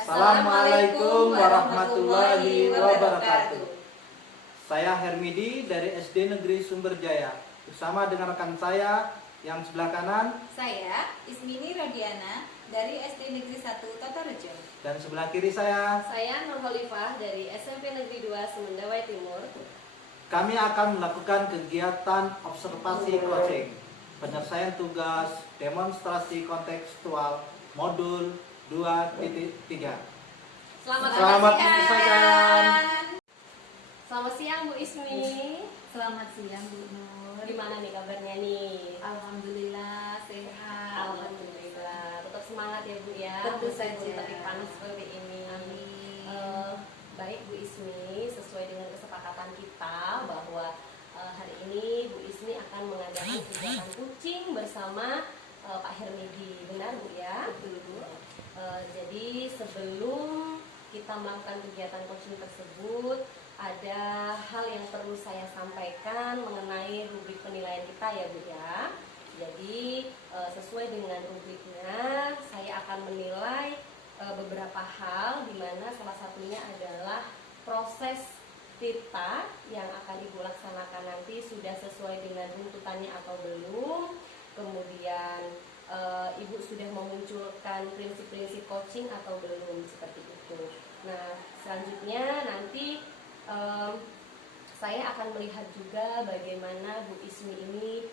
Assalamualaikum warahmatullahi wabarakatuh. Saya Hermidi dari SD Negeri Sumberjaya. Bersama dengan rekan saya yang sebelah kanan. Saya Ismini Rodiana dari SD Negeri 1 Totorejo. Dan sebelah kiri saya Nur Khalifah dari SMP Negeri 2 Semendawai Timur. Kami akan melakukan kegiatan observasi coaching, penyelesaian tugas, demonstrasi kontekstual, modul 2.3. Selamat menyesuaikan. Selamat siang Bu Ismi. Selamat siang Bu Nur. Gimana nih kabarnya nih? Alhamdulillah sehat. Alhamdulillah. Tetap semangat ya Bu ya. Tentu Meskipun saja. Tapi panas seperti ini. Amin. Baik Bu Ismi, sesuai dengan kesepakatan kita bahwa hari ini Bu Ismi akan mengadakan kegiatan kucing bersama Pak Hermidi. Benar Bu ya? Betul Bu. Jadi sebelum kita melakukan kegiatan coaching tersebut, ada hal yang perlu saya sampaikan mengenai rubrik penilaian kita ya Bu ya. Jadi sesuai dengan rubriknya, saya akan menilai beberapa hal, di mana salah satunya adalah proses kita yang akan Ibu laksanakan nanti sudah sesuai dengan runtutannya atau belum. Kemudian Ibu sudah memunculkan prinsip-prinsip coaching atau belum, seperti itu. Nah, selanjutnya nanti saya akan melihat juga bagaimana Bu Ismi ini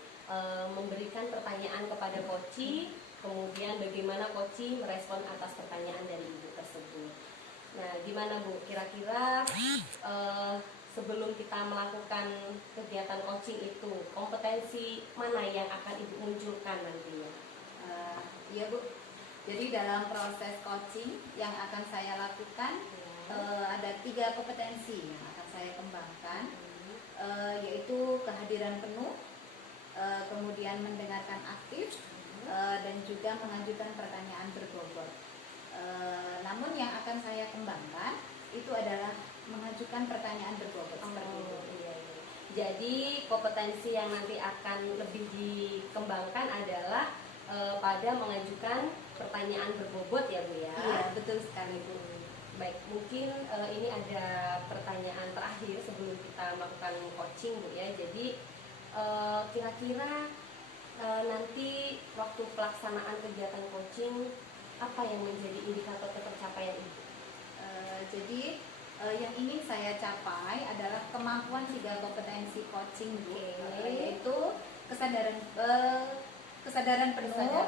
memberikan pertanyaan kepada Koci, kemudian bagaimana Koci merespon atas pertanyaan dari Ibu tersebut. Nah, gimana Bu? Kira-kira sebelum kita melakukan kegiatan coaching itu, kompetensi mana yang akan Ibu munculkan nantinya? Iya Bu. Jadi dalam proses coaching yang akan saya lakukan ada 3 kompetensi yang akan saya kembangkan, yaitu kehadiran penuh, kemudian mendengarkan aktif, dan juga mengajukan pertanyaan berbobot. Namun yang akan saya kembangkan itu adalah mengajukan pertanyaan berbobot seperti itu. Iya. Jadi kompetensi yang nanti akan lebih dikembangkan adalah pada mengajukan pertanyaan berbobot ya Bu ya. Iya, betul sekali Bu. Baik, mungkin ini ada pertanyaan terakhir sebelum kita melakukan coaching Bu ya. Jadi kira-kira nanti waktu pelaksanaan kegiatan coaching apa yang menjadi indikator ketercapaian Ibu? Jadi yang ingin saya capai adalah kemampuan 3 kompetensi coaching Bu, yaitu kesadaran penuh,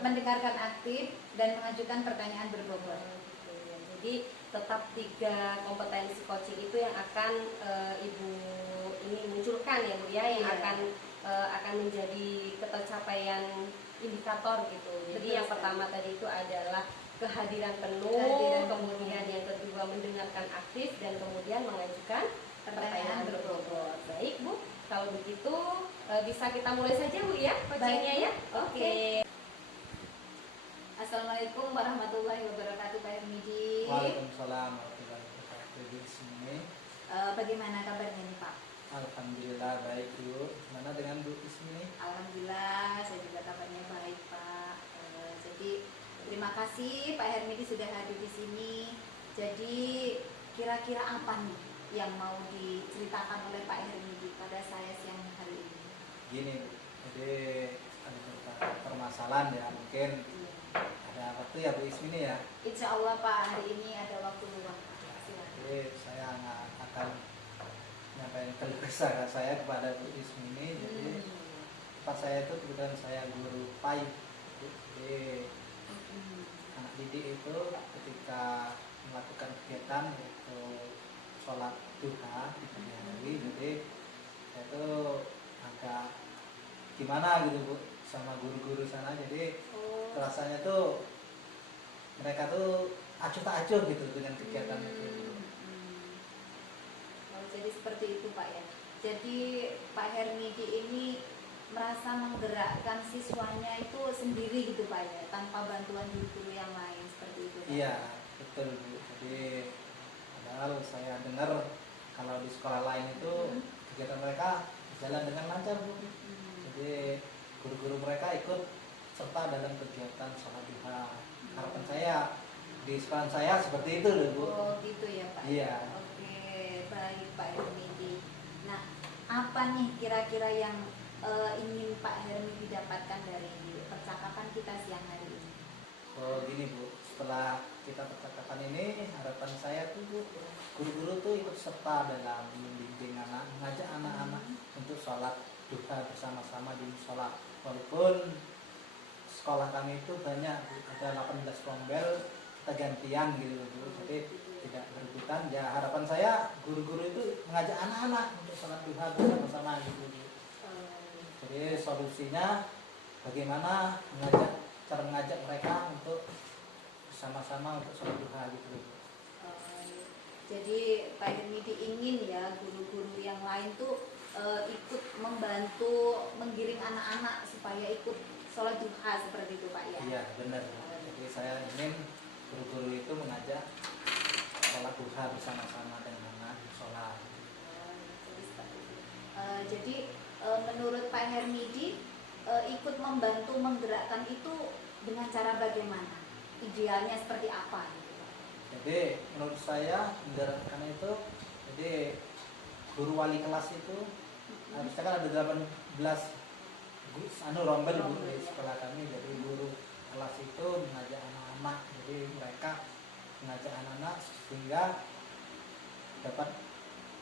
mendengarkan aktif, dan mengajukan pertanyaan berbobot. Jadi tetap 3 kompetensi coaching itu yang akan Ibu ini munculkan ya Bu ya, yang akan menjadi ketercapaian indikator gitu. Jadi Betul yang sekali. pertama tadi itu adalah kehadiran penuh, kemudian yang kedua mendengarkan aktif, dan kemudian mengajukan pertanyaan berbobot. Baik Bu, kalau begitu bisa kita mulai saja Bu ya coachingnya ya. Oke. Assalamualaikum warahmatullahi wabarakatuh Pak Hermidi. Waalaikumsalam warahmatullahi wabarakatuh. Di sini. Bagaimana kabarnya nih Pak? Alhamdulillah baik Bu. Mana dengan Bu Ismi? Alhamdulillah, saya juga kabarnya baik Pak. Jadi terima kasih Pak Hermidi sudah hadir di sini. Jadi kira-kira apa nih yang mau diceritakan oleh Pak Hermidi pada saya siang hari ini? Gini Bu, jadi ada beberapa permasalahan ya, mungkin ada waktu ya Bu Ismi ini ya. Insya Allah Pak, hari ini ada waktu luang Pak. Silakan. Jadi saya nggak akan nyampaikan keluh kesah saya kepada Bu Ismi ini. Jadi tempat saya itu kebetulan saya guru PAI. Jadi anak didik itu ketika melakukan kegiatan yaitu sholat duha di pagi hari, jadi saya itu agak gimana gitu Bu sama guru-guru sana. Jadi rasanya tuh mereka tuh acuh tak acuh gitu dengan kegiatan itu. Jadi seperti itu Pak ya. Jadi Pak Hermidi ini merasa menggerakkan siswanya itu sendiri gitu Pak ya, tanpa bantuan guru-guru yang lain, seperti itu Pak. Iya betul Bu. Jadi padahal saya dengar kalau di sekolah lain itu kegiatan mereka berjalan dengan lancar Bu. Jadi guru-guru mereka ikut serta dalam kegiatan sholat duha. Harapan saya di di sekolah saya seperti itu loh Bu. Oh gitu ya Pak. Iya. Oke, baik Pak Hermidi. Nah, apa nih kira-kira yang ingin Pak Hermidi dapatkan dari percakapan kita siang hari ini? Oh gini Bu, setelah kita percakapan ini harapan saya tuh Bu, guru-guru tuh ikut serta dalam membimbing anak, mengajak anak-anak untuk sholat duha bersama-sama di musola. Walaupun sekolah kami itu banyak Bu, ada 18 rombel, kita gantian gitu Bu, jadi tidak berebutan. Ya harapan saya guru-guru itu mengajak anak-anak untuk sholat duha bersama-sama gitu Bu. Jadi solusinya bagaimana cara mengajak mereka untuk bersama-sama untuk sholat duha gitu. Jadi Pak Hermidi ingin ya guru-guru yang lain tuh ikut membantu menggiring anak-anak supaya ikut sholat duha seperti itu Pak ya? Iya benar. Jadi saya ingin guru-guru itu mengajak sholat duha bersama-sama dengan anak sholat. Jadi seperti itu. Jadi menurut Pak Hermidi ikut membantu menggerakkan itu dengan cara bagaimana? Idealnya seperti apa? Gitu, Pak? Jadi menurut saya menggerakkan itu, jadi guru wali kelas itu harusnya kan ada 18 rombel Bu di sekolah kami. Jadi guru kelas itu mengajak anak-anak, jadi mereka mengajak anak-anak sehingga dapat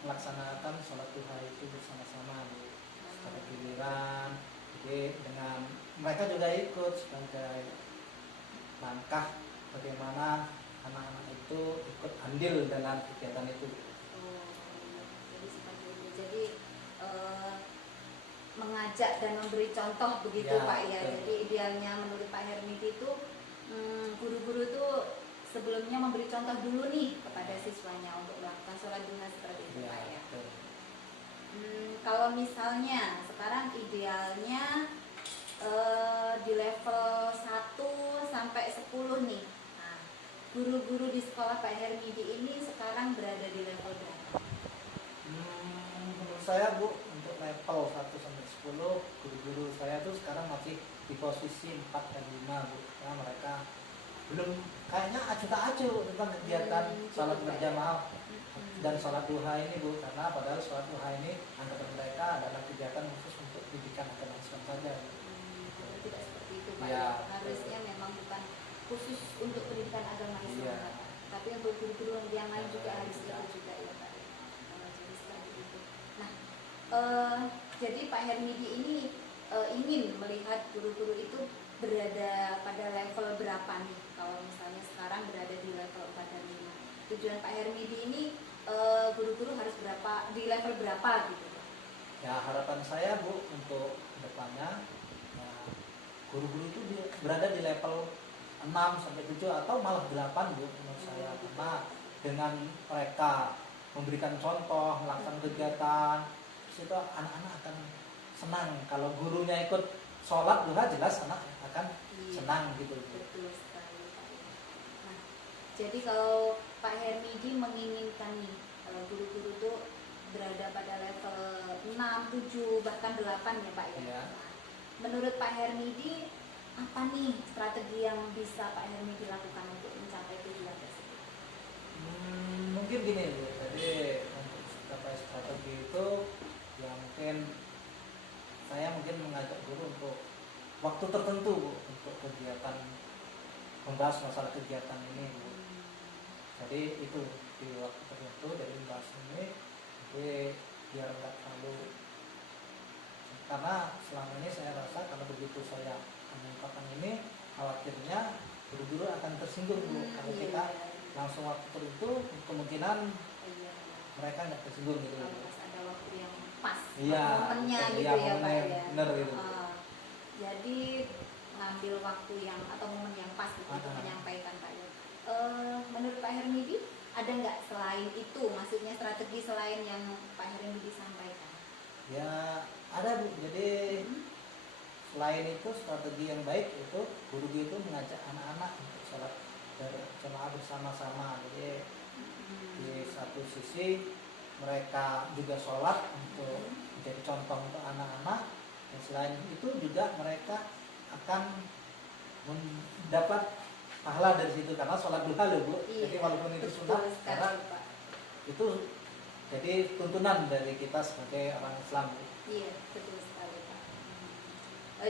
melaksanakan sholat duha itu bersama-sama Bu, secara giliran. Jadi dengan mereka juga ikut sebagai langkah bagaimana anak-anak itu ikut andil dalam kegiatan itu. Jadi seperti itu. Jadi mengajak dan memberi contoh begitu Ya, Pak ya. betul. Jadi idealnya menurut Pak Hermidi itu guru-guru itu sebelumnya memberi contoh dulu nih kepada siswanya untuk melakukan sholat duha seperti itu Pak ya. Betul. Kalau misalnya sekarang idealnya di level 1 sampai 10 nih. Nah, guru-guru di sekolah Pak Hermidi ini sekarang berada di level berapa? Menurut saya Bu, untuk level 1 sampai 10 guru-guru saya tuh sekarang masih di posisi 4 dan 5 Bu. Karena mereka belum kayaknya acuh tak acuh tentang kegiatan sholat berjamaah dan sholat duha ini Bu, karena padahal sholat duha ini anggapan mereka adalah kegiatan khusus untuk pendidikan agama Islam saja. Tidak seperti itu Pak. Ya, Harusnya memang bukan khusus untuk pendidikan agama Islam, Iya. Pak. Tapi untuk guru-guru yang lain juga harus Iya. itu juga ya Pak. Jadi seperti itu. Nah, jadi Pak Hermidi ini ingin melihat guru-guru itu berada pada level berapa nih? Kalau misalnya sekarang berada di level 4 dan 5. Tujuan Pak Hermidi ini guru-guru harus berapa di level berapa gitu Pak? Ya harapan saya Bu untuk depannya guru-guru itu berada di level 6 sampai 7 atau malah 8 Bu menurut saya, karena dengan mereka memberikan contoh, melakukan kegiatan, itu anak-anak akan senang. Kalau gurunya ikut sholat duha jelas anak akan senang gitu Bu. Betul sekali Pak. Nah, jadi kalau Pak Hermidi menginginkan nih guru-guru itu berada pada level 6, 7, bahkan 8 ya Pak ya. Iya. Nah, menurut Pak Hermidi apa nih strategi yang bisa Pak Hermidi lakukan untuk mencapai tujuan tersebut? Mungkin gini Bu, jadi untuk mencapai strategi itu ya mungkin saya mengajak guru untuk waktu tertentu Bu, untuk kegiatan membahas masalah kegiatan ini Bu. Jadi itu di waktu tertentu dari membahas ini, jadi biar nggak terlalu, karena selama ini saya rasa kalau begitu saya mengungkapkan ini khawatirnya guru-guru akan tersinggung Bu. Kalau kita langsung waktu tertentu kemungkinan mereka nggak tersinggung gitu. Harus ada waktu yang pas, Iya, momennya betul. gitu Iya, ya Pak momennya ya. bener gitu. Jadi mengambil waktu yang atau momen yang pas gitu untuk menyampaikan Pak ya. Menurut Pak Hermidi ada nggak selain itu, maksudnya strategi selain yang Pak Hermidi sampaikan? Ya ada Bu, jadi selain itu strategi yang baik itu guru itu mengajak anak-anak untuk sholat berjamaah bersama-sama. Jadi di satu sisi mereka juga sholat untuk menjadi contoh untuk anak-anak, dan selain itu juga mereka akan mendapat pahala dari situ karena sholat duha loh Bu. Iya, Jadi walaupun itu betul sunnah sekali, karena Pak. itu jadi tuntunan dari kita sebagai orang Islam Bu. Iya, betul sekali Pak.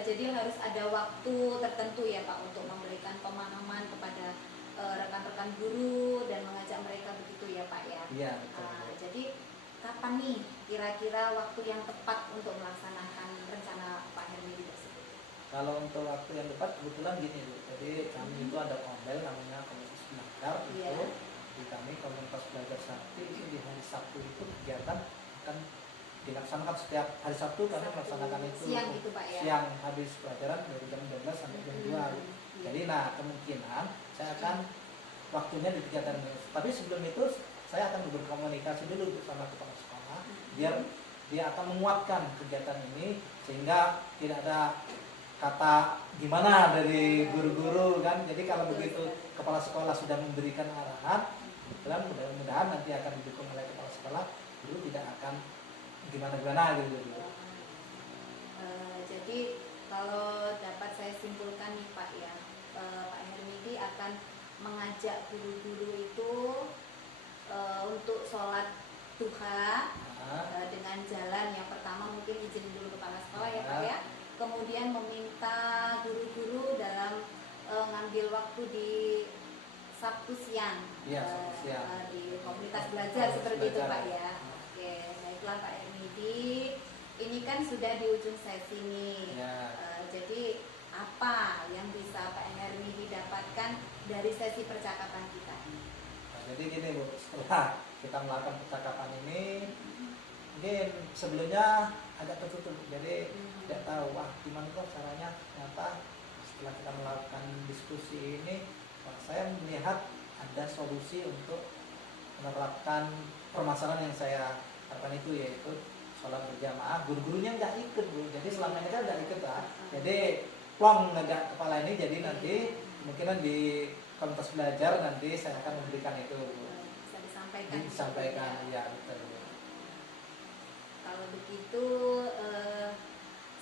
Jadi harus ada waktu tertentu ya Pak untuk memberikan pemahaman kepada rekan-rekan guru dan mengajak mereka begitu ya Pak ya. Iya betul. Jadi kapan nih kira-kira waktu yang tepat untuk melaksanakan rencana Pak Hermidi tersebut? Kalau untuk waktu yang tepat kebetulan gini Bu. Jadi kami itu ada ondel namanya komunitas belajar Iya. itu di kami komunitas belajar sakti itu di hari Sabtu itu kegiatan akan dilaksanakan setiap hari Sabtu kami Sabtu, melaksanakan itu siang gitu Pak ya? siang habis pelajaran dari jam 12 sampai jam 2. Iya. Jadi nah kemungkinan saya akan waktunya di kegiatan ini. Tapi sebelum itu saya akan berkomunikasi dulu bersama kepala sekolah biar dia akan menguatkan kegiatan ini sehingga tidak ada kata gimana dari guru-guru kan. Jadi kalau begitu kepala sekolah sudah memberikan arahan, dan mudah-mudahan nanti akan didukung oleh kepala sekolah, guru tidak akan gimana-gimana gitu. Jadi kalau dapat saya simpulkan nih Pak ya, Pak Hermidi akan mengajak guru-guru itu untuk sholat duha dengan jalan yang pertama mungkin izin dulu kepala sekolah ya Pak ya, kemudian meminta guru-guru dalam ngambil waktu di Sabtu siang, Iya, Sabtu siang. di komunitas belajar seperti itu Pak ya. Oke, baiklah Pak Hermidi, ini kan sudah di ujung sesi nih. Ya. Jadi apa yang bisa Pak Hermidi dapatkan dari sesi percakapan kita ini? Nah, jadi gini Bu, setelah kita melakukan percakapan ini, mungkin sebelumnya agak tertutup, jadi tidak tahu wah gimana kok caranya. Ternyata setelah kita melakukan diskusi ini, saya melihat ada solusi untuk menerapkan permasalahan yang saya harapkan itu, yaitu sholat berjamaah. Guru-gurunya nggak ikut Bu, jadi selama ini kan nggak ikut lah. Jadi plong agak kepala ini, jadi nanti kemungkinan di komunitas belajar nanti saya akan memberikan itu Bu. Bisa disampaikan. Disampaikan, ya betul Bu. Kalau begitu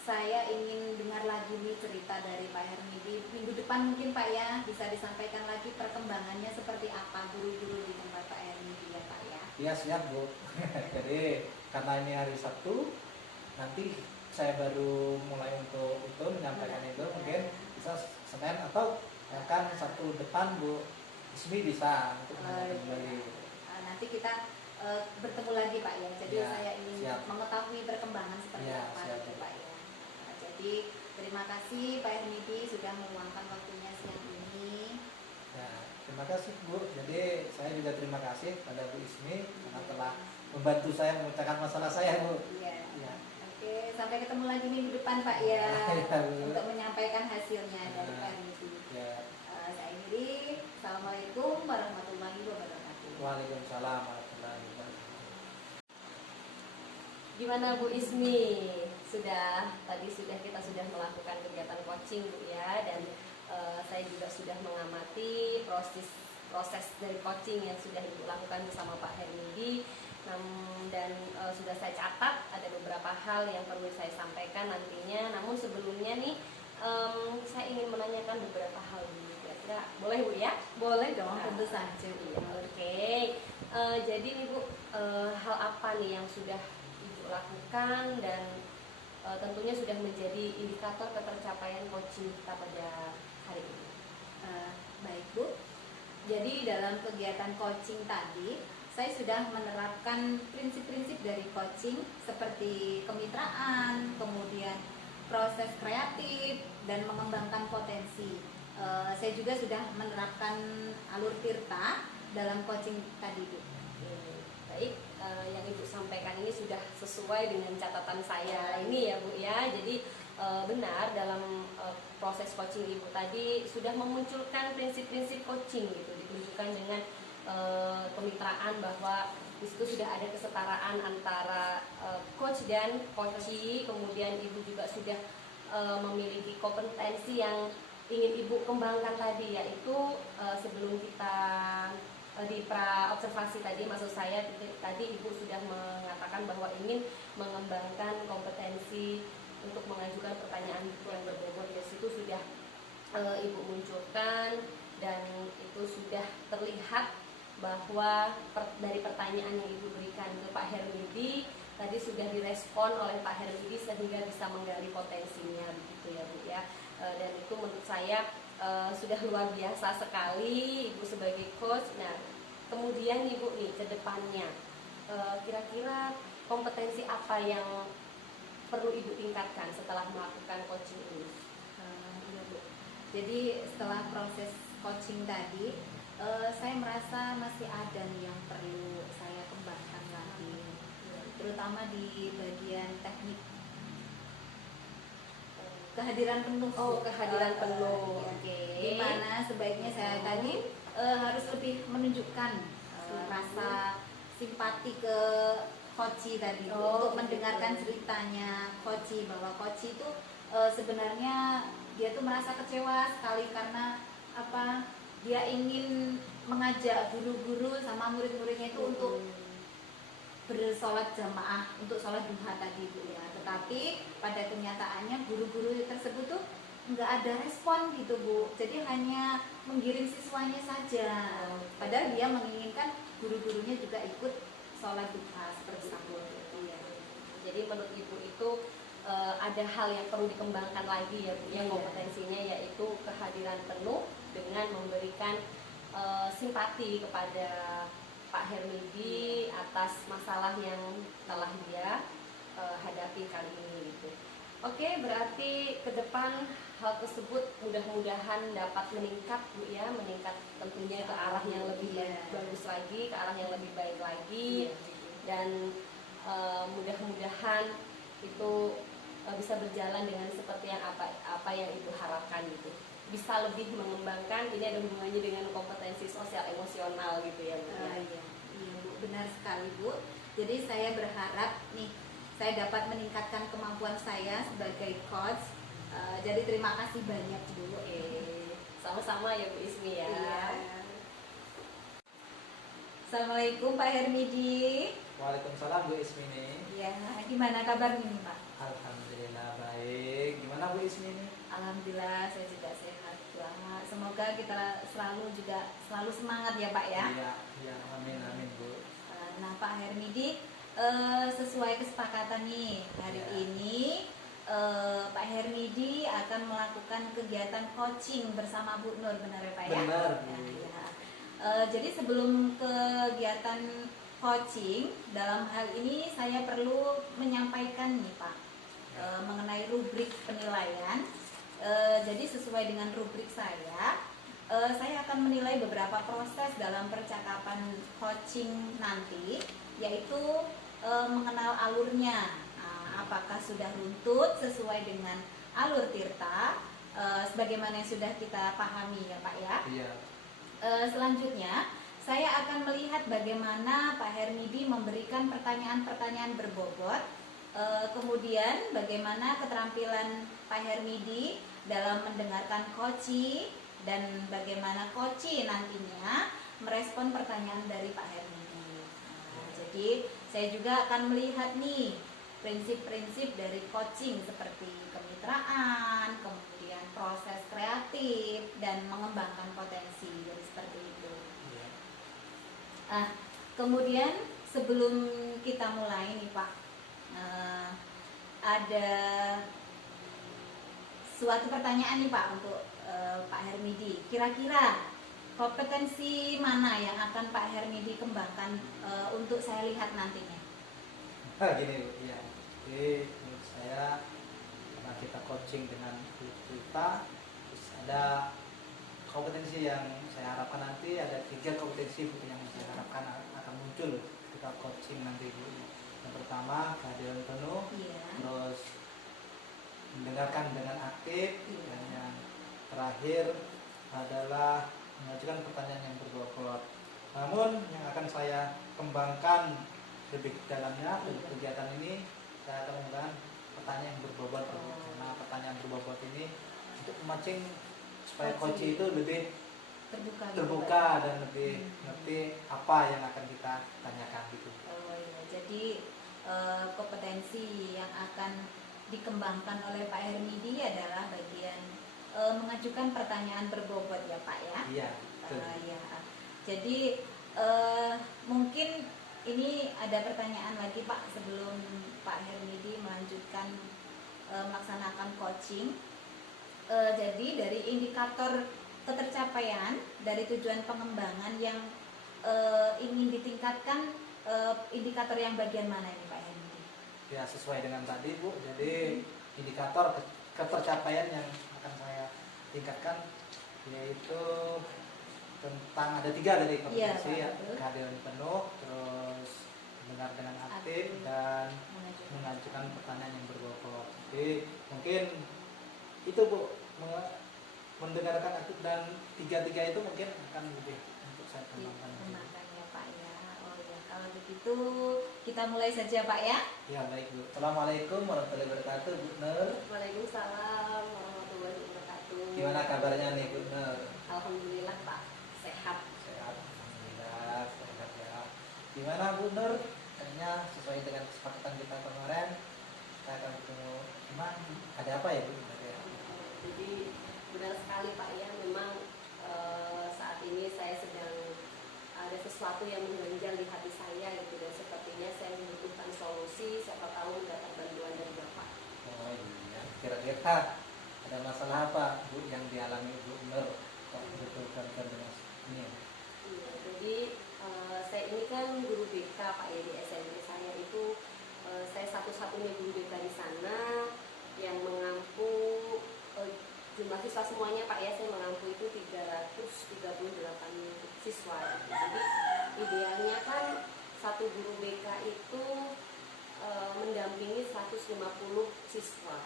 saya ingin dengar lagi nih cerita dari Pak Hermidi minggu depan mungkin Pak ya, bisa disampaikan lagi perkembangannya seperti apa guru-guru di tempat Pak Hermidi ya Pak ya. Iya siap Bu. Jadi karena ini hari Sabtu, nanti saya baru mulai untuk itu menyampaikan itu, mungkin bisa Senin atau akan Sabtu depan Bu Ismi bisa untuk menyampaikan kembali. Nanti kita bertemu lagi Pak ya. Jadi Ya, saya ingin siap. mengetahui perkembangan seperti Ya, apa siap. gitu Pak ya. Jadi terima kasih Pak Hermidi sudah meluangkan waktunya siang ini. Ya, terima kasih Bu. Jadi saya juga terima kasih pada Bu Ismi karena telah membantu saya memecahkan masalah saya Bu. Iya. Ya. Oke, sampai ketemu lagi minggu depan Pak ya. Ya, Bu. Untuk menyampaikan hasilnya dari Ya. Pak Hermidi. Ya. Saya akhiri. Assalamualaikum warahmatullahi wabarakatuh. Waalaikumsalam warahmatullahi wabarakatuh. Gimana Bu Ismi? Tadi kita sudah melakukan kegiatan coaching Bu ya, dan saya juga sudah mengamati proses dari coaching yang sudah Ibu lakukan bersama Pak Hermidi. Dan sudah saya catat ada beberapa hal yang perlu saya sampaikan nantinya. Namun sebelumnya nih saya ingin menanyakan beberapa hal dulu. Kira-kira boleh Bu ya? Boleh dong, tentu saja Bu. Oke. Jadi nih Bu, hal apa nih yang sudah Ibu lakukan dan tentunya sudah menjadi indikator ketercapaian coaching kita pada hari ini? Baik Bu. Jadi dalam kegiatan coaching tadi, saya sudah menerapkan prinsip-prinsip dari coaching seperti kemitraan, kemudian proses kreatif dan mengembangkan potensi. Saya juga sudah menerapkan alur tirta dalam coaching tadi Bu. Baik, yang Ibu sampaikan ini sudah sesuai dengan catatan saya ini ya Bu ya. Jadi benar dalam proses coaching Ibu tadi sudah memunculkan prinsip-prinsip coaching gitu, ditunjukkan dengan kemitraan bahwa di situ sudah ada kesetaraan antara coach dan coachee. Kemudian Ibu juga sudah memiliki kompetensi yang ingin Ibu kembangkan tadi, yaitu sebelum kita di pra observasi tadi, maksud saya tadi Ibu sudah mengatakan bahwa ingin mengembangkan kompetensi untuk mengajukan pertanyaan yang berbobot. Di situ sudah Ibu munculkan dan itu sudah terlihat bahwa dari pertanyaan yang Ibu berikan ke Pak Hermidi tadi sudah direspon oleh Pak Hermidi sehingga bisa menggali potensinya begitu ya Bu ya. Dan itu menurut saya sudah luar biasa sekali Ibu sebagai coach. Nah, kemudian Ibu nih ke depannya kira-kira kompetensi apa yang perlu Ibu tingkatkan setelah melakukan coaching ini? Iya, Bu. Jadi setelah proses coaching tadi, saya merasa masih ada nih yang perlu saya kembangkan lagi, terutama di bagian teknik kehadiran penuh. Oh, kehadiran penuh. Iya. Oke. Dimana sebaiknya saya tadi harus lebih menunjukkan rasa simpati ke Koci tadi, Oh, untuk mendengarkan ceritanya Koci, bahwa Koci itu sebenarnya dia tuh merasa kecewa sekali karena apa, dia ingin mengajak guru-guru sama murid-muridnya itu untuk bersolat jamaah, untuk sholat duha tadi Bu ya. Tetapi pada kenyataannya guru-guru tersebut tuh nggak ada respon gitu Bu. Jadi hanya menggiring siswanya saja. Padahal dia menginginkan guru-gurunya juga ikut sholat duha seperti itu. Iya. Jadi menurut Ibu itu ada hal yang perlu dikembangkan lagi ya Bu ya, Iya. kompetensinya yaitu kehadiran penuh dengan memberikan simpati kepada Pak Hermidi atas masalah yang telah dia hadapi kali ini gitu. Oke, berarti ke depan hal tersebut mudah-mudahan dapat meningkat Bu ya, meningkat tentunya ke arah yang lebih bagus lagi, ke arah yang lebih baik lagi, dan mudah-mudahan itu bisa berjalan dengan seperti yang apa yang Ibu harapkan gitu. Bisa lebih mengembangkan, ini ada hubungannya dengan kompetensi sosial emosional gitu ya Bu. Iya, Bu, benar sekali Bu. Jadi saya berharap nih saya dapat meningkatkan kemampuan saya sebagai coach. Jadi terima kasih banyak Bu. Sama-sama ya Bu Ismi ya. Iya. Assalamualaikum Pak Hermidi. Waalaikumsalam Bu Ismini. Ya, gimana kabarnya nih Pak? Alhamdulillah baik. Gimana Bu Ismini? Alhamdulillah saya juga sehat Pak. Semoga kita selalu semangat ya Pak ya. Iya, iya, amin amin Bu. Nah Pak Hermidi, sesuai kesepakatan nih hari Ya. ini Pak Hermidi akan melakukan kegiatan coaching bersama Bu Nur, benar ya Pak ya? Benar Bu. Ya. Jadi sebelum kegiatan coaching, dalam hal ini saya perlu menyampaikan nih Pak mengenai rubrik penilaian. Jadi sesuai dengan rubrik saya akan menilai beberapa proses dalam percakapan coaching nanti, yaitu mengenal alurnya. Nah, apakah sudah runtut sesuai dengan alur Tirta, sebagaimana yang sudah kita pahami ya Pak ya. Iya. Selanjutnya saya akan melihat bagaimana Pak Hermidi memberikan pertanyaan-pertanyaan berbobot, kemudian bagaimana keterampilan Pak Hermidi dalam mendengarkan Koci, dan bagaimana Koci nantinya merespon pertanyaan dari Pak Hermidi. Jadi saya juga akan melihat nih prinsip-prinsip dari coaching seperti kemitraan, kemudian proses kreatif, dan mengembangkan potensi, jadi seperti itu. Iya. Kemudian sebelum kita mulai nih Pak, ada suatu pertanyaan nih Pak untuk Pak Hermidi. Kira-kira kompetensi mana yang akan Pak Hermidi kembangkan untuk saya lihat nantinya? Gini Bu, ya. Jadi menurut saya karena kita coaching dengan kita, terus ada kompetensi yang saya harapkan nanti, ada 3 kompetensi Bu yang saya harapkan akan muncul ketika coaching nanti Bu. Yang pertama kehadiran penuh, Iya. terus mendengarkan dengan aktif, Iya. dan yang terakhir adalah mengajukan pertanyaan yang berbobot. Namun yang akan saya kembangkan lebih dalamnya dari kegiatan ini, saya akan menggunakan pertanyaan yang berbobot. Karena pertanyaan berbobot ini untuk memancing supaya coach itu lebih terbuka dan lebih ngerti apa yang akan kita tanyakan gitu. Oh iya, jadi kompetensi yang akan dikembangkan oleh Pak Hermidi adalah bagian mengajukan pertanyaan berbobot ya Pak ya. Iya, betul. Ya. Jadi mungkin ini ada pertanyaan lagi Pak sebelum Pak Hermidi melanjutkan melaksanakan coaching. Jadi dari indikator ketercapaian dari tujuan pengembangan yang ingin ditingkatkan, indikator yang bagian mana ini Pak Hermidi? Ya sesuai dengan tadi Bu, jadi indikator ketercapaian yang akan saya tingkatkan yaitu tentang ada 3 dari kompetensi, Iya, ya, betul. kehadiran penuh, terus mendengar dengan aktif, dan mengajukan pertanyaan yang berbobot. Jadi mungkin itu Bu, mendengarkan aktif dan 3 itu mungkin akan lebih untuk saya kembangkan. Kembangkan ya Pak ya. Oh ya, kalau begitu kita mulai saja Pak ya. Ya baik Bu. Assalamualaikum warahmatullahi wabarakatuh Bu Nur. Waalaikumsalam warahmatullahi wabarakatuh. Gimana kabarnya nih Bu Nur? Alhamdulillah Pak, sehat. Sehat, alhamdulillah sehat ya. Gimana Bu Nur? Kayaknya sesuai dengan kesepakatan kita kemarin, kita akan ketemu. Emang ada apa ya Bu? Jadi benar sekali Pak ya, memang saat ini saya sedang ada sesuatu yang mengganjal di hati saya gitu, dan sepertinya saya membutuhkan solusi, siapa tahu mendapat bantuan dari Bapak. Oh iya, kira-kira ada masalah apa Bu yang dialami Bu Nur? Kok butuhkan dengan ini? Iya, jadi saya ini kan guru BK Pak ya, di SMP saya itu saya satu-satunya guru BK di sana yang mengampu jumlah siswa semuanya Pak ya, saya mengampu itu 338 siswa. Jadi idealnya kan satu guru BK itu mendampingi 150 siswa.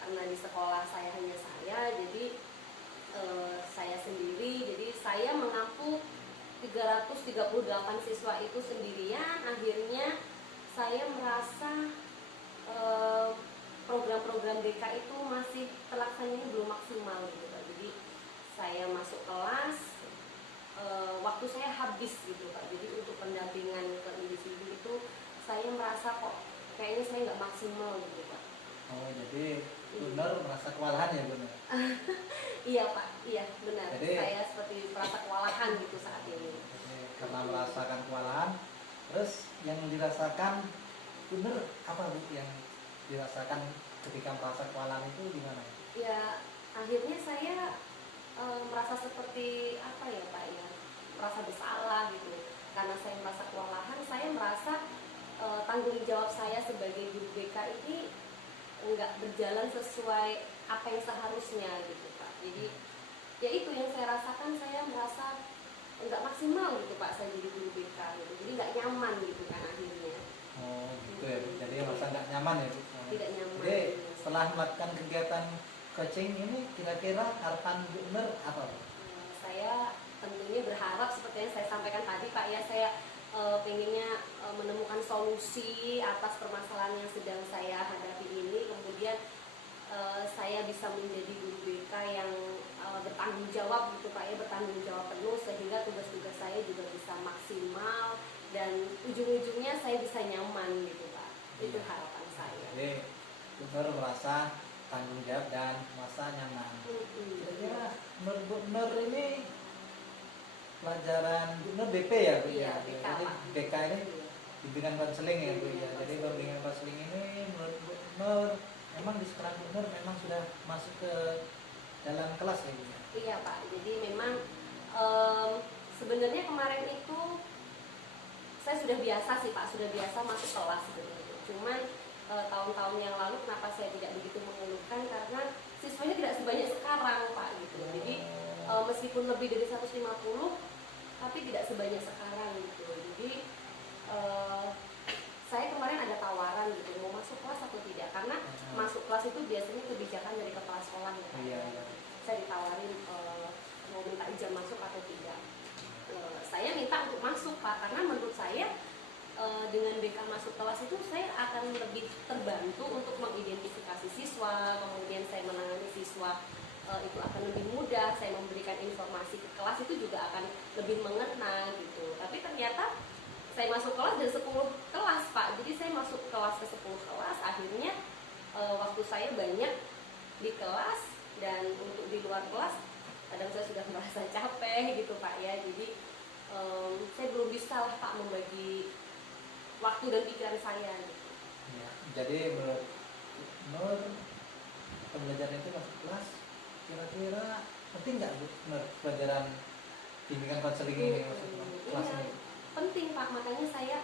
Karena di sekolah saya hanya saya, jadi saya sendiri, jadi saya mengampu 338 siswa itu sendirian. Akhirnya saya merasa program-program BK itu masih terlaksananya belum maksimal gitu Pak. Jadi saya masuk kelas, waktu saya habis gitu Pak. Jadi untuk pendampingan ke individu itu saya merasa kok kayaknya saya nggak maksimal gitu Pak. Oh jadi Bu Nur merasa kewalahan ya Bu Nur? Iya Pak, iya benar. Jadi, saya seperti merasa kewalahan gitu saat ini. Jadi, karena merasakan kewalahan, terus yang dirasakan Bu Nur apa Bu yang dirasakan ketika merasa kewalahan itu gimana? Ya akhirnya saya merasa seperti apa ya Pak ya, merasa bersalah gitu karena saya merasa kewalahan. Saya merasa tanggung jawab saya sebagai guru BK ini nggak berjalan sesuai apa yang seharusnya gitu Pak. Jadi ya itu yang saya rasakan, saya merasa nggak maksimal gitu Pak saya jadi guru BK gitu. Jadi nggak nyaman gitu kan akhirnya. Oh gitu ya Bu. Jadi merasa nggak nyaman ya Bu? Tidak nyaman. Jadi setelah melakukan kegiatan coaching ini kira-kira harapan Bu Nur apa Bu? Saya tentunya berharap seperti yang saya sampaikan tadi Pak ya, saya pengennya menemukan solusi atas permasalahan yang sedang saya hadapi ini. Kemudian saya bisa menjadi guru BK yang bertanggung jawab gitu Pak ya, bertanggung jawab penuh sehingga tugas-tugas saya juga bisa maksimal dan ujung-ujungnya saya bisa nyaman gitu Pak. Itu harapan saya. Jadi Bu Nur merasa tanggung jawab dan merasa nyaman. Kira-kira menurut Bu Nur ini pelajaran Bu Nur BP ya Bu? Iya, Ya? BK, Jadi Pak. BK ini bimbingan konseling ya Bu ya. Jadi bimbingan konseling ini menurut Bu Nur memang di sekolah Bu Nur memang sudah masuk ke dalam kelas ya Bu ya? Iya Pak, jadi memang sebenarnya kemarin itu saya sudah biasa sih Pak, sudah biasa masuk kelas sebenarnya. Cuman tahun-tahun yang lalu kenapa saya tidak begitu mengeluhkan, karena siswanya tidak sebanyak sekarang Pak gitu. Jadi meskipun lebih dari 150 tapi tidak sebanyak sekarang gitu. Jadi saya kemarin ada tawaran gitu, mau masuk kelas atau tidak, karena masuk kelas itu biasanya kebijakan dari kepala sekolah ya Pak. Iya, iya. Saya ditawarin mau minta izin masuk atau tidak. Saya minta untuk masuk Pak, karena menurut saya dengan BK masuk kelas itu saya akan lebih terbantu untuk mengidentifikasi siswa, kemudian saya menangani siswa itu akan lebih mudah, saya memberikan informasi ke kelas itu juga akan lebih mengena gitu. Tapi ternyata saya masuk kelas dari 10 kelas Pak, jadi saya masuk kelas ke 10 kelas, akhirnya waktu saya banyak di kelas, Dan untuk di luar kelas kadang saya sudah merasa capek gitu Pak ya. Jadi saya belum bisa lah Pak membagi waktu dan pikiran saya gitu. Ya, jadi menurut pembelajaran itu masuk kelas kira-kira penting nggak Bu menurut pelajaran bimbingan konseling ini masuk kelas Iya, ini? penting Pak, makanya saya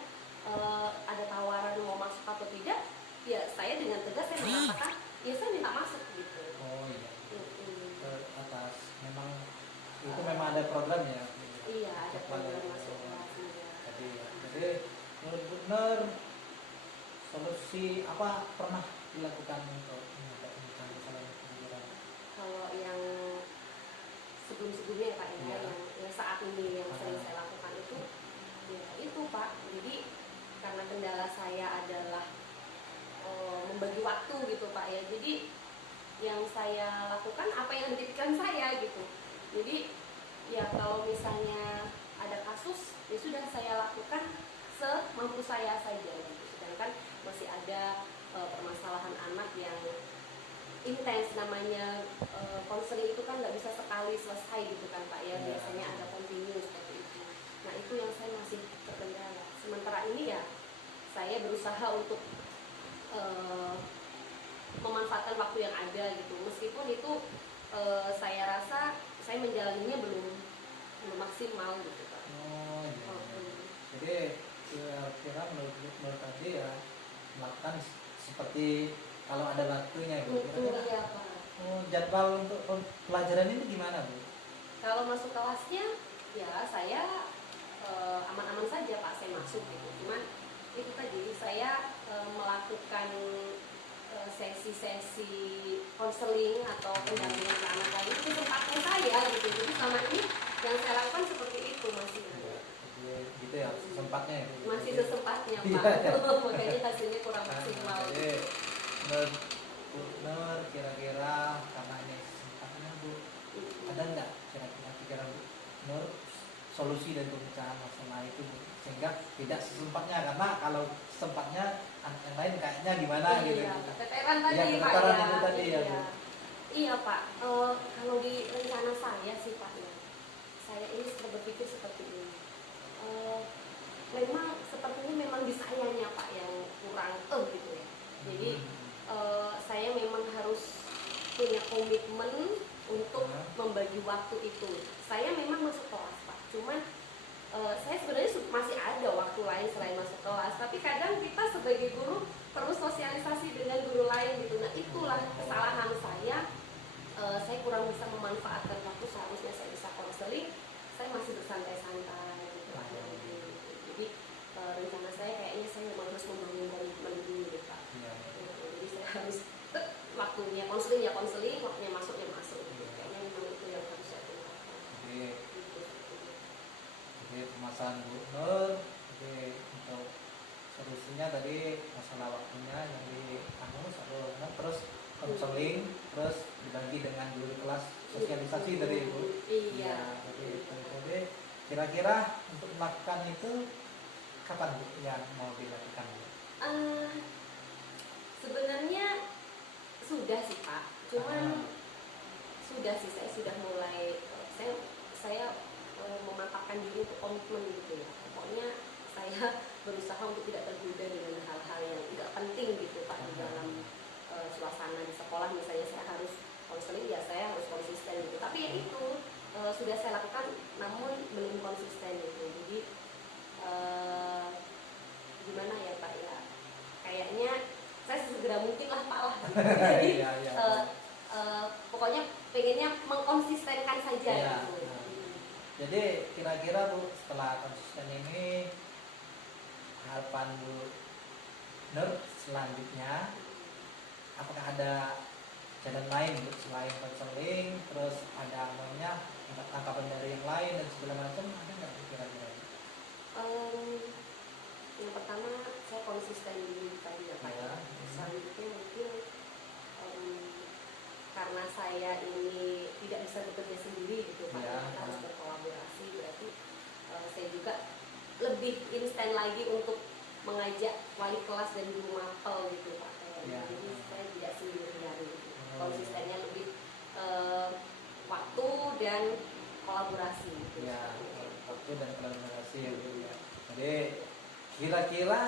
ada tawaran mau masuk atau tidak, ya saya dengan tegas saya mengatakan ya saya minta masuk gitu. Oh iya, Mm-mm. ke atas memang itu memang ada programnya. Iya, ada program Program. masuk kelas juga. Jadi menurut Bu Nur solusi apa pernah dilakukan untuk mengatasi kesalahan pembelajaran? Kalau yang sebelum-sebelumnya ya Pak ya, Iya. yang saat ini yang sering saya lakukan itu, ya itu Pak. Jadi karena kendala saya adalah membagi waktu gitu Pak ya. Jadi yang saya lakukan apa yang ada di pikiran saya gitu. Jadi ya kalau misalnya ada kasus ya sudah saya lakukan semampu saya saja gitu. Sedangkan masih ada permasalahan anak yang intens, namanya konseling itu kan nggak bisa sekali selesai gitu kan Pak ya, Ya. biasanya ada continue seperti itu. Nah itu yang saya masih terkendala. Sementara ini ya saya berusaha untuk memanfaatkan waktu yang ada gitu, meskipun itu saya rasa saya menjalaninya belum maksimal gitu Pak. Oh iya. Jadi kira-kira menurut tadi ya melakukan seperti kalau ada waktunya Bu. Kira-kira Iya Pak. jadwal untuk pelajaran ini gimana Bu? Kalau masuk kelasnya ya saya aman-aman saja Pak, saya masuk gitu. Cuman itu tadi saya melakukan sesi-sesi konseling atau pendampingan ke anak lain itu kesempatan saya gitu. Jadi selama ini yang saya lakukan seperti itu masih Jadi gitu ya sempatnya ya. masih sesempatnya Iya. Pak. Makanya hasilnya kurang maksimal. Jadi menurut Bu Nur kira-kira karena ini sempatnya Bu ada nggak kira-kira pikiran Bu Nur solusi dan pemecahan masalah itu Bu? Sehingga tidak sesempatnya, karena kalau sempatnya anak yang lain kayaknya gimana gitu. Iya, keteteran tadi Iya, Pak keteteran ya. itu tadi ya, Bu. Iya. Iya Pak, kalau di rencana saya sih Pak ya, saya ini sudah berpikir seperti ini. Memang sepertinya memang di sayanya Pak yang kurang gitu ya. Jadi saya memang harus punya komitmen untuk membagi waktu itu. Saya memang masuk kelas Pak, cuman saya sebenarnya masih ada waktu lain selain masuk kelas, tapi kadang kita sebagai guru perlu sosialisasi dengan guru lain gitu. Nah itulah kesalahan saya. Saya kurang bisa memanfaatkan waktu, seharusnya saya bisa konseling, saya masih bersantai-santai gitu Pak. Jadi rencana saya kayaknya saya memang harus membangun komitmen dulu gitu Pak. Iya. Jadi saya harus waktunya konseling ya konseling, waktunya masuk ya masuk. Kayaknya memang itu yang harus saya tingkatkan. Jadi permasalahan Bu Nur, jadi untuk solusinya tadi masalah waktunya yang terus konseling, terus dibagi dengan guru kelas, sosialisasi dari Ibu. Iya. Jadi kira-kira untuk melakukan itu kapan Bu yang mau dilakukan Bu? Sebenarnya sudah sih Pak, cuman sudah sih saya sudah mulai saya memantapkan diri untuk komitmen gitu ya. Pokoknya saya berusaha untuk tidak tergoda dengan hal-hal yang tidak penting gitu Pak di dalam suasana di sekolah. Misalnya saya harus konseling ya saya harus konsisten gitu. Tapi ya itu sudah saya lakukan namun belum konsisten gitu. Jadi gimana ya Pak ya? Kayaknya saya segera mungkin lah Pak lah. Jadi pokoknya pengennya mengkonsistenkan saja Iya. gitu. Jadi kira-kira Bu setelah konsisten ini harapan Bu Nur selanjutnya apakah ada jalan lain Bu selain konseling, terus ada namanya tangkapan dari yang lain dan segala macam, ada nggak Bu kira-kira? Yang pertama saya konsisten dulu tadi ya Pak ya. Selanjutnya mungkin karena saya ini tidak bisa bekerja sendiri gitu Pak, Ya. kita harus berkolaborasi, berarti saya juga lebih instan lagi untuk mengajak wali kelas dan guru mapel gitu Pak. Ya. Jadi saya tidak sendirian gitu. Konsistennya lebih waktu dan kolaborasi. Gitu. Ya, waktu dan kolaborasi ya Bu ya. Jadi kira-kira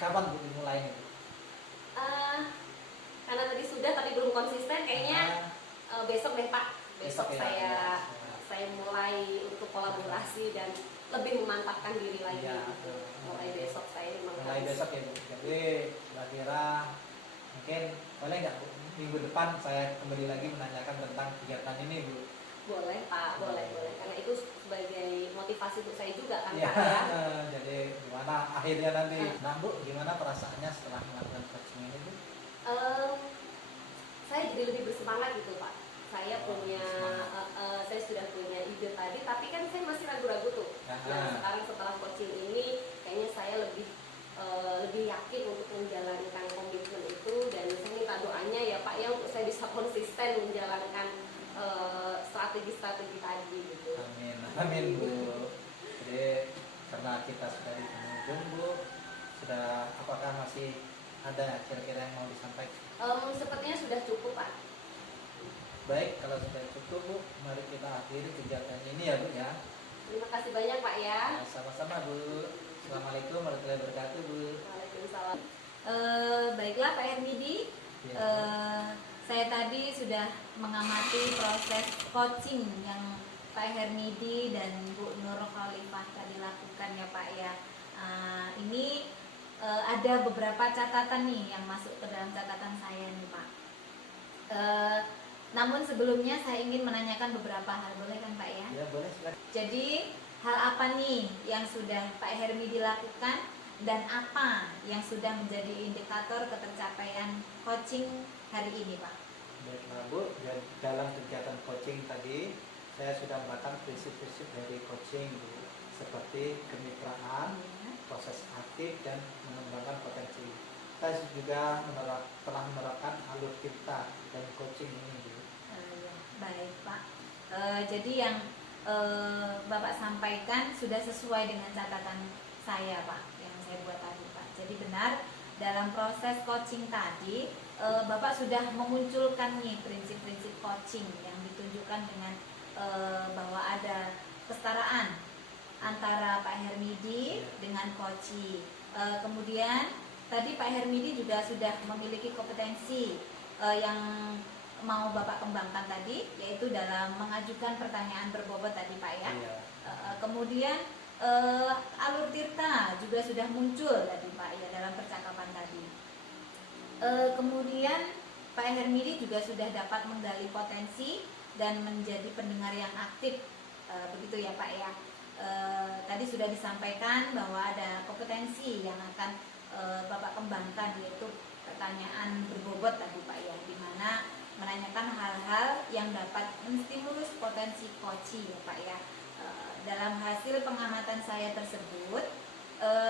kapan Bu dimulainya Bu? Karena tadi sudah tapi belum konsisten, kayaknya besok deh Pak. Besok Besok ya, saya mulai untuk kolaborasi dan lebih memantapkan diri lagi. Ya, Gitu. Mulai besok saya memang mulai harus- besok ya Bu. Jadi kira-kira mungkin boleh nggak Bu, minggu depan saya kembali lagi menanyakan tentang kegiatan ini Bu. Boleh Pak, boleh. Karena itu sebagai motivasi untuk saya juga kan Ya, Pak ya. jadi gimana akhirnya nanti? Nah Bu, gimana perasaannya setelah melakukan coaching ini Bu? Saya jadi lebih bersemangat gitu Pak. Saya punya, Semangat. saya sudah punya ide tadi, tapi kan saya masih ragu-ragu tuh. Ya. Nah sekarang setelah coaching ini, kayaknya saya lebih yakin untuk menjalankan komitmen itu, dan saya minta doanya ya Pak ya untuk saya bisa konsisten menjalankan strategi-strategi tadi gitu. Amin, amin Bu. Jadi karena kita sudah di penghujung Bu, sudah apakah masih ada kira-kira yang mau disampaikan? Sepertinya sudah cukup Pak. Baik, kalau sudah cukup Bu, mari kita akhiri kegiatan ini ya Bu ya. Terima kasih banyak Pak ya. Ya, sama-sama Bu. Assalamualaikum warahmatullahi wabarakatuh Bu. Waalaikumsalam. Baiklah Pak Hermidi, Ya, Saya tadi sudah mengamati proses coaching yang Pak Hermidi dan Bu Nur Khalifah tadi lakukan ya Pak ya. Ini ada beberapa catatan nih yang masuk ke dalam catatan saya nih Pak. Namun sebelumnya saya ingin menanyakan beberapa hal, boleh kan Pak ya? ya boleh silakan. Jadi hal apa nih yang sudah Pak Hermidi lakukan dan apa yang sudah menjadi indikator ketercapaian coaching hari ini Pak? Baiklah Bu, dan dalam kegiatan coaching tadi saya sudah menerapkan prinsip-prinsip dari coaching Bu, seperti kemitraan, proses aktif dan mengembangkan potensi. Saya juga telah menerapkan alur kita dan coaching ini Bu. Ya, baik Pak. Jadi yang Bapak sampaikan sudah sesuai dengan catatan saya Pak, yang saya buat tadi Pak. Jadi benar dalam proses coaching tadi Bapak sudah memunculkan nih prinsip-prinsip coaching yang ditunjukkan dengan bahwa ada kesetaraan antara Pak Hermidi dengan coaching. Kemudian tadi Pak Hermidi juga sudah memiliki kompetensi yang mau Bapak kembangkan tadi, yaitu dalam mengajukan pertanyaan berbobot tadi Pak ya. Iya. Kemudian alur tirta juga sudah muncul tadi Pak ya dalam percakapan tadi. Kemudian Pak Hermidi juga sudah dapat menggali potensi dan menjadi pendengar yang aktif, begitu ya Pak ya. Tadi sudah disampaikan bahwa ada kompetensi yang akan Bapak kembangkan, yaitu pertanyaan berbobot tadi Pak ya, di mana menanyakan hal-hal yang dapat menstimulus potensi coaching ya Pak ya. Dalam hasil pengamatan saya tersebut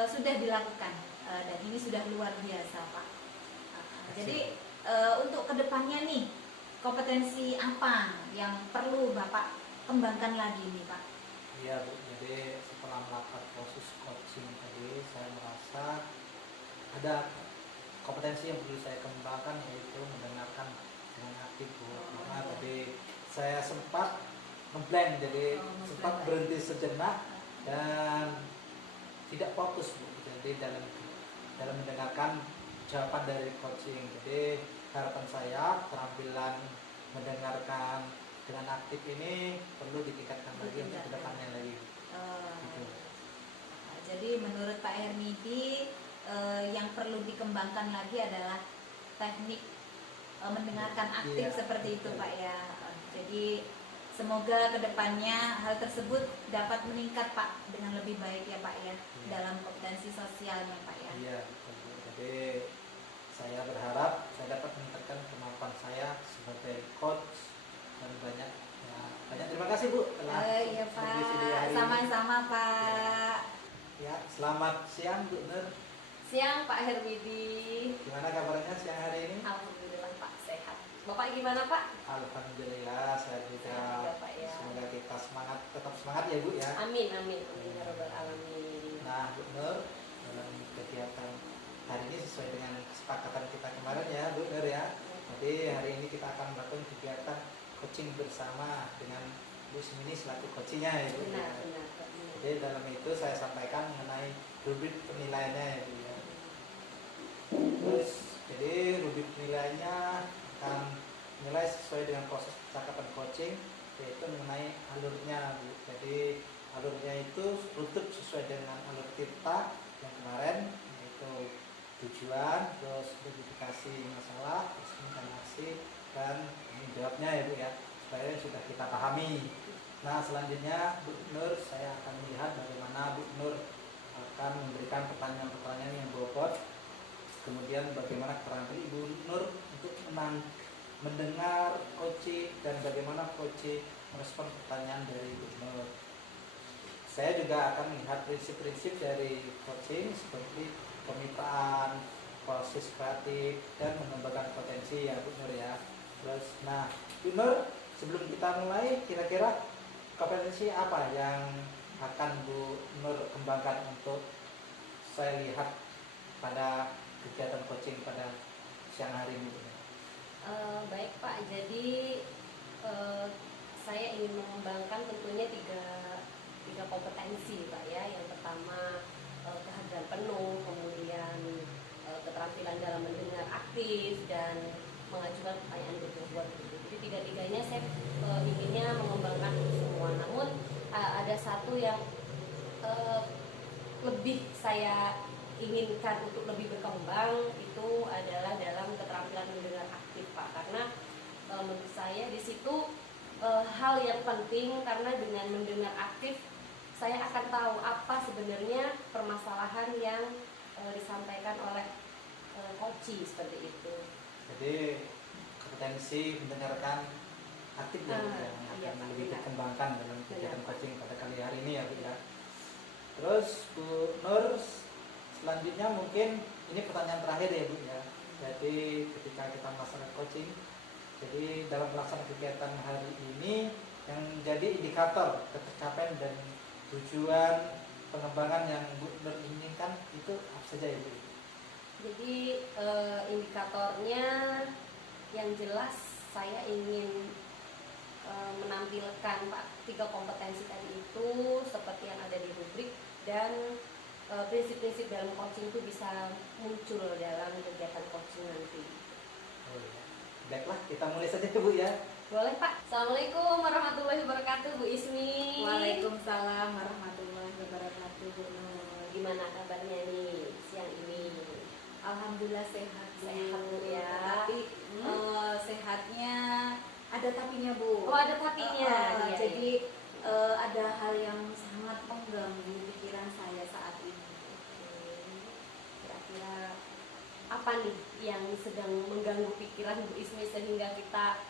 sudah dilakukan dan ini sudah luar biasa Pak. Jadi untuk kedepannya nih, kompetensi apa yang perlu Bapak kembangkan lagi nih Pak? Iya Bu, jadi setelah melakukan proses coaching tadi, saya merasa ada kompetensi yang perlu saya kembangkan, yaitu mendengarkan dengan aktif Bu. Karena tadi saya sempat ngeblank, jadi sempat berhenti sejenak dan tidak fokus Bu. Jadi dalam mendengarkan jawaban dari coaching. Jadi harapan saya keterampilan mendengarkan dengan aktif ini perlu ditingkatkan lagi untuk kedepannya lagi. Gitu. Jadi menurut Pak Hermidi yang perlu dikembangkan lagi adalah teknik mendengarkan aktif Iya, seperti itu betul. Pak ya. Jadi semoga kedepannya hal tersebut dapat meningkat Pak dengan lebih baik ya Pak ya, Iya. dalam kompetensi sosialnya Pak ya. Iya, betul, Bu. Jadi saya berharap saya dapat meningkatkan kemampuan saya sebagai coach dan banyak terima kasih Bu telah Iya Pak, berdiskusi di hari ini. sama-sama Pak. Ya, selamat siang Bu Nur. Siang Pak Hermidi. Gimana kabarnya siang hari ini? Alhamdulillah Pak, sehat. Bapak gimana Pak? Alhamdulillah saya juga. Sehat juga, Pak, ya. Semoga kita tetap semangat ya Bu ya. Amin, amin, amin ya Rabbal Alamin. Nah Bu Nur, dalam kegiatan hari ini sesuai dengan kesepakatan kita kemarin ya Bu Nur ya, Jadi hari ini kita akan melakukan kegiatan coaching bersama dengan Bu Ismini selaku coachnya ya Bu. Benar, benar. Jadi dalam itu saya sampaikan mengenai rubrik penilaiannya ya Bu ya. Terus jadi rubrik penilaiannya akan nilai sesuai dengan proses percakapan coaching, yaitu mengenai alurnya Bu. Jadi alurnya itu runtut sesuai dengan alur kita yang kemarin, yaitu tujuan, terus verifikasi masalah, terus interaksi dan menjawabnya ya Bu ya, supaya sudah kita pahami. Nah selanjutnya Bu Nur, saya akan melihat bagaimana Bu Nur akan memberikan pertanyaan-pertanyaan yang bobot, kemudian bagaimana keterangan Ibu Nur untuk mendengar coaching dan bagaimana coaching merespon pertanyaan dari Bu Nur. Saya juga akan melihat prinsip-prinsip dari coaching seperti kemitraan, proses kreatif, dan mengembangkan potensi ya Bu Nur ya. Terus, nah Bu Nur, sebelum kita mulai, kira-kira kompetensi apa yang akan Bu Nur kembangkan untuk saya lihat pada kegiatan coaching pada siang hari ini? Baik Pak, jadi saya ingin mengembangkan tentunya tiga kompetensi Pak ya. Yang pertama kehadiran penuh, kemudian keterampilan dalam mendengar aktif dan mengajukan pertanyaan berbobot. Jadi tiga-tiganya saya inginnya mengembangkan semua. Namun ada satu yang lebih saya inginkan untuk lebih berkembang, itu adalah dalam keterampilan mendengar aktif Pak. Karena menurut saya di situ hal yang penting, karena dengan mendengar aktif saya akan tahu apa sebenarnya permasalahan yang disampaikan oleh coach seperti itu. Jadi kompetensi mendengarkan aktif yang Iya, akan Pak, lebih benar. dikembangkan dalam kegiatan Benar. coaching pada kali hari ini ya Bu ya. Terus Bu Nur, selanjutnya mungkin ini pertanyaan terakhir ya Bu ya. Jadi ketika kita melaksanakan coaching, jadi dalam melaksanakan kegiatan hari ini yang menjadi indikator ketercapaian dan tujuan pengembangan yang Bu Nur inginkan itu apa saja ya Bu? Jadi indikatornya yang jelas saya ingin menampilkan Pak 3 kompetensi tadi itu seperti yang ada di rubrik, dan prinsip-prinsip dalam coaching itu bisa muncul dalam kegiatan coaching nanti. Oh, ya. Baiklah, kita mulai saja Bu ya. Boleh Pak. Assalamualaikum warahmatullahi wabarakatuh Bu Ismi. Waalaikumsalam warahmatullahi wabarakatuh Bu Nur. Gimana kabarnya nih siang ini? Alhamdulillah sehat Bu. Sehat Bu ya. Tapi sehatnya ada tapinya Bu. Oh, ada tapinya. Iya, Jadi ada hal yang sangat mengganggu pikiran saya saat ini. Kira-kira apa nih yang sedang mengganggu pikiran Bu Ismi sehingga kita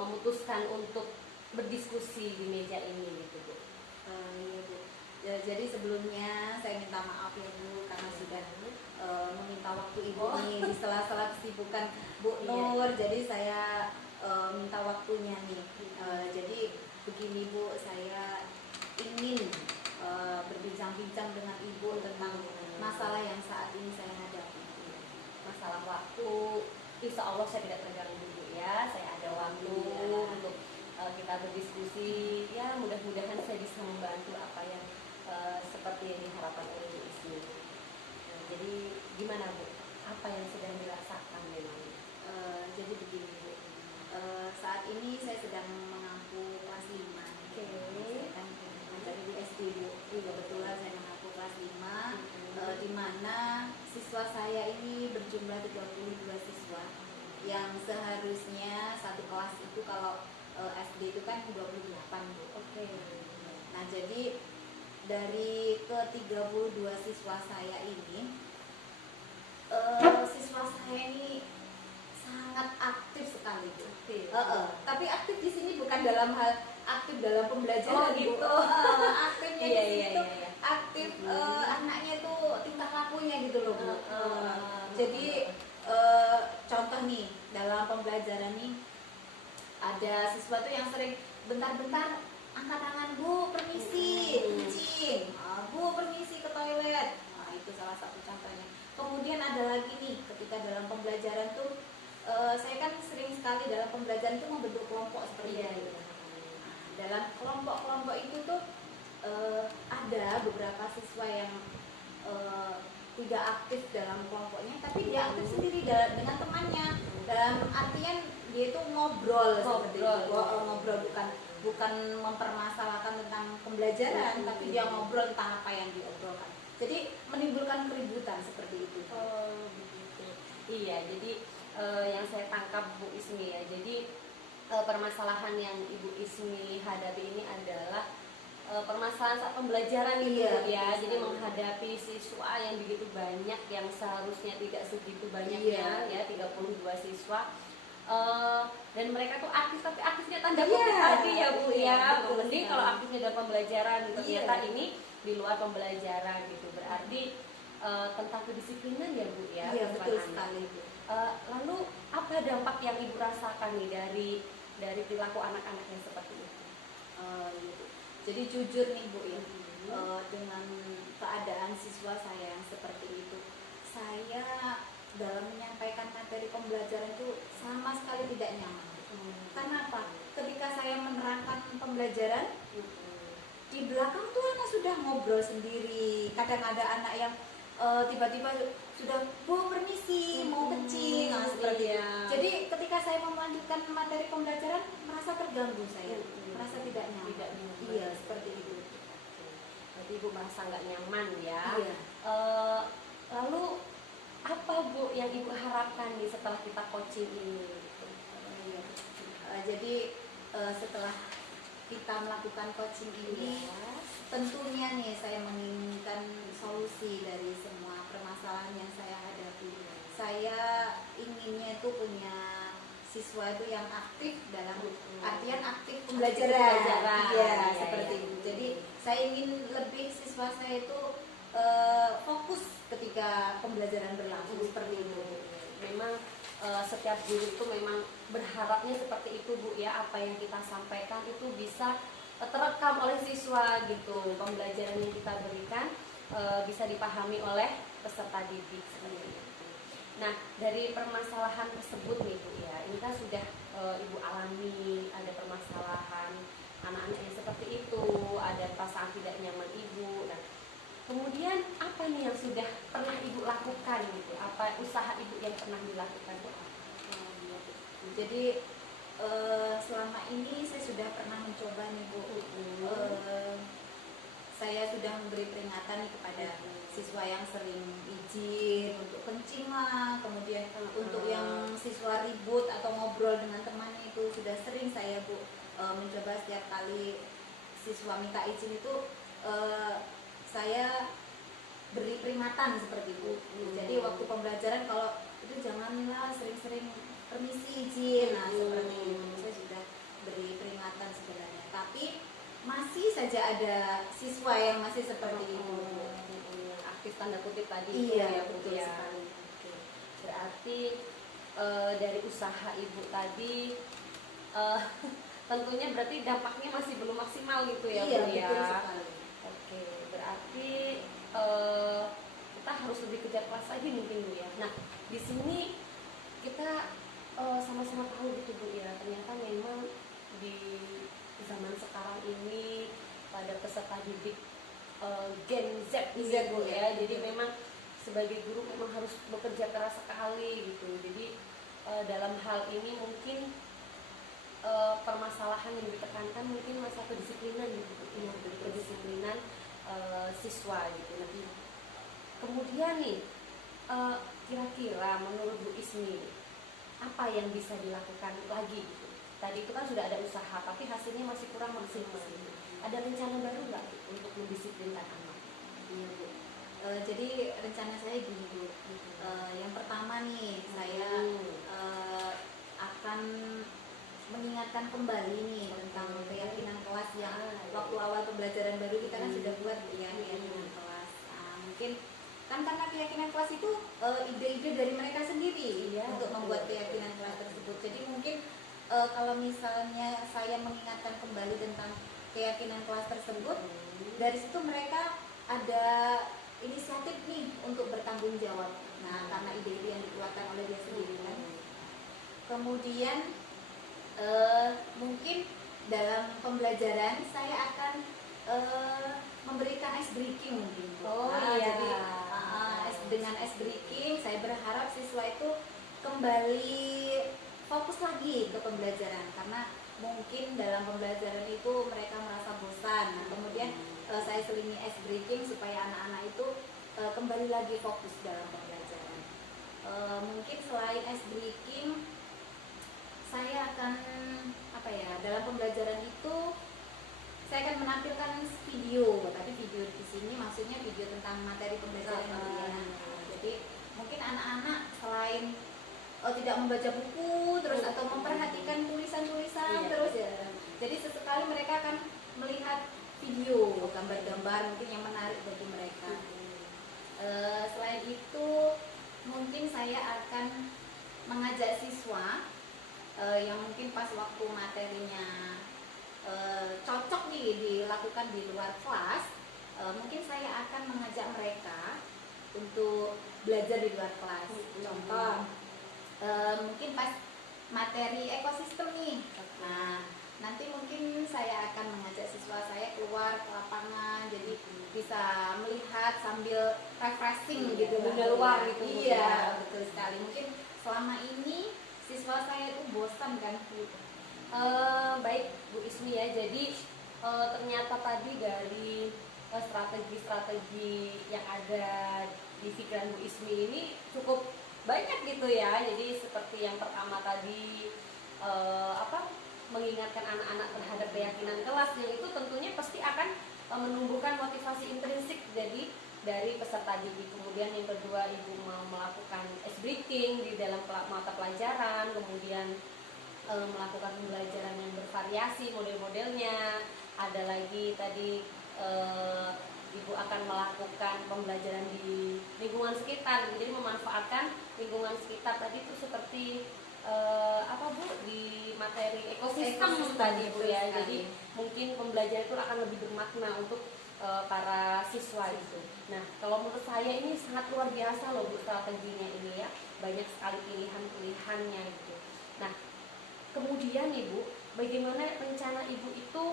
memutuskan untuk berdiskusi di meja ini gitu Bu? Iya Bu. Ya, jadi sebelumnya saya minta maaf ya Bu karena sudah meminta waktu Ibu nih di sela-sela kesibukan Bu Nur. Jadi saya minta waktunya nih. Jadi begini Bu, saya ingin berbincang-bincang dengan Ibu tentang masalah yang saat ini saya hadapi. Masalah waktu, insya Allah saya tidak terganggu Bu ya. Saya ada waktu untuk kita berdiskusi. Ya mudah-mudahan saya bisa membantu apa yang seperti yang diharapkan oleh Bu Ismi. Jadi gimana Bu? Apa yang sedang dirasakan memang? Jadi begini Bu, saat ini saya sedang mengaku kelas 5. Oke. Saya kan mengajar di SD Bu. Kebetulan saya mengaku kelas 5, di mana siswa saya ini berjumlah 32 siswa, yang seharusnya satu kelas itu kalau SD itu kan 28 Bu. Oke. Nah jadi dari ke-32 siswa saya ini, siswa saya ini sangat aktif sekali Bu. Tapi aktif di sini bukan dalam hal aktif dalam pembelajaran Oh, gitu. Bu. Aktifnya Iya, di iya, situ iya. aktif anaknya itu tingkah lakunya gitu loh Bu. Jadi contoh nih dalam pembelajaran nih ada siswa tuh yang sering bentar-bentar angkat tangan Bu, permisi, kencing. Bu, permisi ke toilet. Nah, itu salah satu contohnya. Kemudian ada lagi nih ketika dalam pembelajaran tuh saya kan ada beberapa siswa yang tidak aktif dalam kelompoknya, tapi dia aktif sendiri dengan temannya. Dalam artian dia itu ngobrol seperti itu. Ngobrol bukan mempermasalahkan tentang pembelajaran, tapi dia ngobrol tentang apa yang diobrolkan. Jadi menimbulkan keributan seperti itu. Begitu. Iya, jadi yang saya tangkap Bu Ismi ya, jadi permasalahan yang Ibu Ismi hadapi ini adalah permasalahan saat pembelajaran gitu ya. Jadi menghadapi siswa yang begitu banyak yang seharusnya tidak segitu banyaknya ya, 32 siswa. Dan mereka tuh aktif, tapi aktifnya tanda kutip tadi ya Bu ya. Mending kalau aktifnya dalam pembelajaran, ternyata ini di luar pembelajaran gitu. Berarti tentang kedisiplinan ya Bu ya. Iya, betul sekali Bu. Lalu apa dampak yang Ibu rasakan nih dari perilaku anak-anak yang seperti itu? Jadi jujur nih Bu ya, dengan keadaan siswa saya yang seperti itu, saya dalam menyampaikan materi pembelajaran itu sama sekali tidak nyaman. Karena apa? Ketika saya menerangkan pembelajaran, di belakang tuh anak sudah ngobrol sendiri. Kadang ada anak yang tiba-tiba sudah Bu permisi mau kecil, seperti itu. Jadi ketika saya melanjutkan materi pembelajaran merasa terganggu saya, merasa tidak nyaman. Iya, seperti itu. Berarti Ibu merasa nggak nyaman ya. Iya. Lalu apa Bu yang Ibu harapkan nih setelah kita coaching ini? Jadi setelah kita melakukan coaching ini, tentunya nih saya menginginkan solusi dari semua permasalahan yang saya hadapi. Saya inginnya itu punya siswa itu yang aktif dalam artian aktif pembelajaran. Iya, seperti itu. Jadi saya ingin lebih siswa saya itu fokus ketika pembelajaran berlangsung seperti itu. Memang setiap guru itu memang berharapnya seperti itu Bu ya, apa yang kita sampaikan itu bisa terekam oleh siswa gitu, pembelajaran yang kita berikan bisa dipahami oleh peserta didik seperti itu. Nah, dari permasalahan tersebut nih Bu ya, ini kan sudah Ibu alami, ada permasalahan anak-anak yang seperti itu, ada perasaan tidak nyaman Ibu. Nah, kemudian apa nih yang sudah pernah Ibu lakukan gitu? Apa usaha Ibu yang pernah dilakukan Bu? Jadi selama ini saya sudah pernah mencoba nih Bu. Saya sudah memberi peringatan nih kepada siswa yang sering izin untuk kencing lah, kemudian untuk yang siswa ribut atau ngobrol dengan temannya itu sudah sering saya Bu mencoba. Setiap kali siswa minta izin itu saya beri peringatan seperti itu. Jadi waktu pembelajaran kalau itu janganlah sering-sering permisi izin, nah seperti itu saya sudah beri peringatan sebenarnya. Tapi masih saja ada siswa yang masih seperti itu, aktif tanda kutip tadi. Iya, ya, betul ya. sekali. Berarti dari usaha Ibu tadi tentunya berarti dampaknya masih belum maksimal gitu ya Iya, Bu ya. betul sekali. Oke, berarti kita harus lebih kerja keras lagi mungkin Bu ya. Nah, di sini kita sama-sama tahu gitu Bu ya, ternyata memang di zaman sekarang ini pada peserta didik Gen Z ini Bu ya. Jadi memang sebagai guru memang harus bekerja keras sekali gitu. Jadi dalam hal ini mungkin permasalahan yang ditekankan mungkin masalah kedisiplinan gitu, kedisiplinan siswa gitu. Nah, kemudian nih kira-kira menurut Bu Ismi apa yang bisa dilakukan lagi gitu? Tadi itu kan sudah ada usaha tapi hasilnya masih kurang maksimal. Ada rencana baru nggak untuk mendisiplinkan anak? Iya Bu. Jadi rencana saya gini Bu. Yang pertama nih saya akan mengingatkan kembali nih tentang keyakinan kelas yang waktu awal pembelajaran baru kita kan sudah buat ya keyakinan kelas. Nah, mungkin kan karena keyakinan kelas itu ide-ide dari mereka sendiri untuk membuat keyakinan kelas tersebut. Jadi mungkin kalau misalnya saya mengingatkan kembali tentang keyakinan kelas tersebut, dari situ mereka ada inisiatif nih untuk bertanggung jawab. Nah, karena ide-ide yang dikeluarkan oleh dia sendiri kan. Kemudian mungkin dalam pembelajaran saya akan memberikan ice breaking mungkin Bu. Oh, Nah, iya. jadi dengan ice breaking saya berharap siswa itu kembali fokus lagi ke pembelajaran, karena mungkin dalam pembelajaran itu mereka merasa bosan. Nah, kemudian saya selingi ice breaking supaya anak-anak itu kembali lagi fokus dalam pembelajaran. Mungkin selain ice breaking, saya akan dalam pembelajaran itu saya akan menampilkan video. Tapi video di sini maksudnya video tentang materi pembelajaran ya. Jadi mungkin anak-anak selain tidak membaca buku terus atau memperhatikan tulisan-tulisan terus ya. Jadi sesekali mereka akan melihat video, gambar-gambar mungkin yang menarik bagi mereka. Selain itu mungkin saya akan mengajak siswa yang mungkin pas waktu materinya cocok dilakukan di luar kelas, mungkin saya akan mengajak mereka untuk belajar di luar kelas. Contoh, mungkin pas materi ekosistem nih. Nah, nanti mungkin saya akan mengajak siswa saya keluar ke lapangan, jadi bisa melihat sambil refreshing gitu di luar gitu. Iya, betul sekali. Mungkin selama ini siswa saya itu bosan kan. Baik Bu Ismi ya, jadi ternyata tadi dari strategi-strategi yang ada di pikiran Bu Ismi ini cukup banyak gitu ya. Jadi seperti yang pertama tadi mengingatkan anak-anak terhadap keyakinan kelas, yang itu tentunya pasti akan menumbuhkan motivasi intrinsik jadi dari peserta didik. Kemudian yang kedua, Ibu mau melakukan ice breaking di dalam mata pelajaran, kemudian melakukan pembelajaran yang bervariasi model-modelnya. Ada lagi tadi Ibu akan melakukan pembelajaran di lingkungan sekitar, jadi memanfaatkan lingkungan sekitar tadi itu seperti Bu, di materi ekosistem tadi Bu ya. Jadi mungkin pembelajaran itu akan lebih bermakna untuk para siswa itu. Nah, kalau menurut saya ini sangat luar biasa loh Bu strateginya ini ya, banyak sekali pilihan-pilihannya gitu. Nah, kemudian Ibu, bagaimana rencana Ibu itu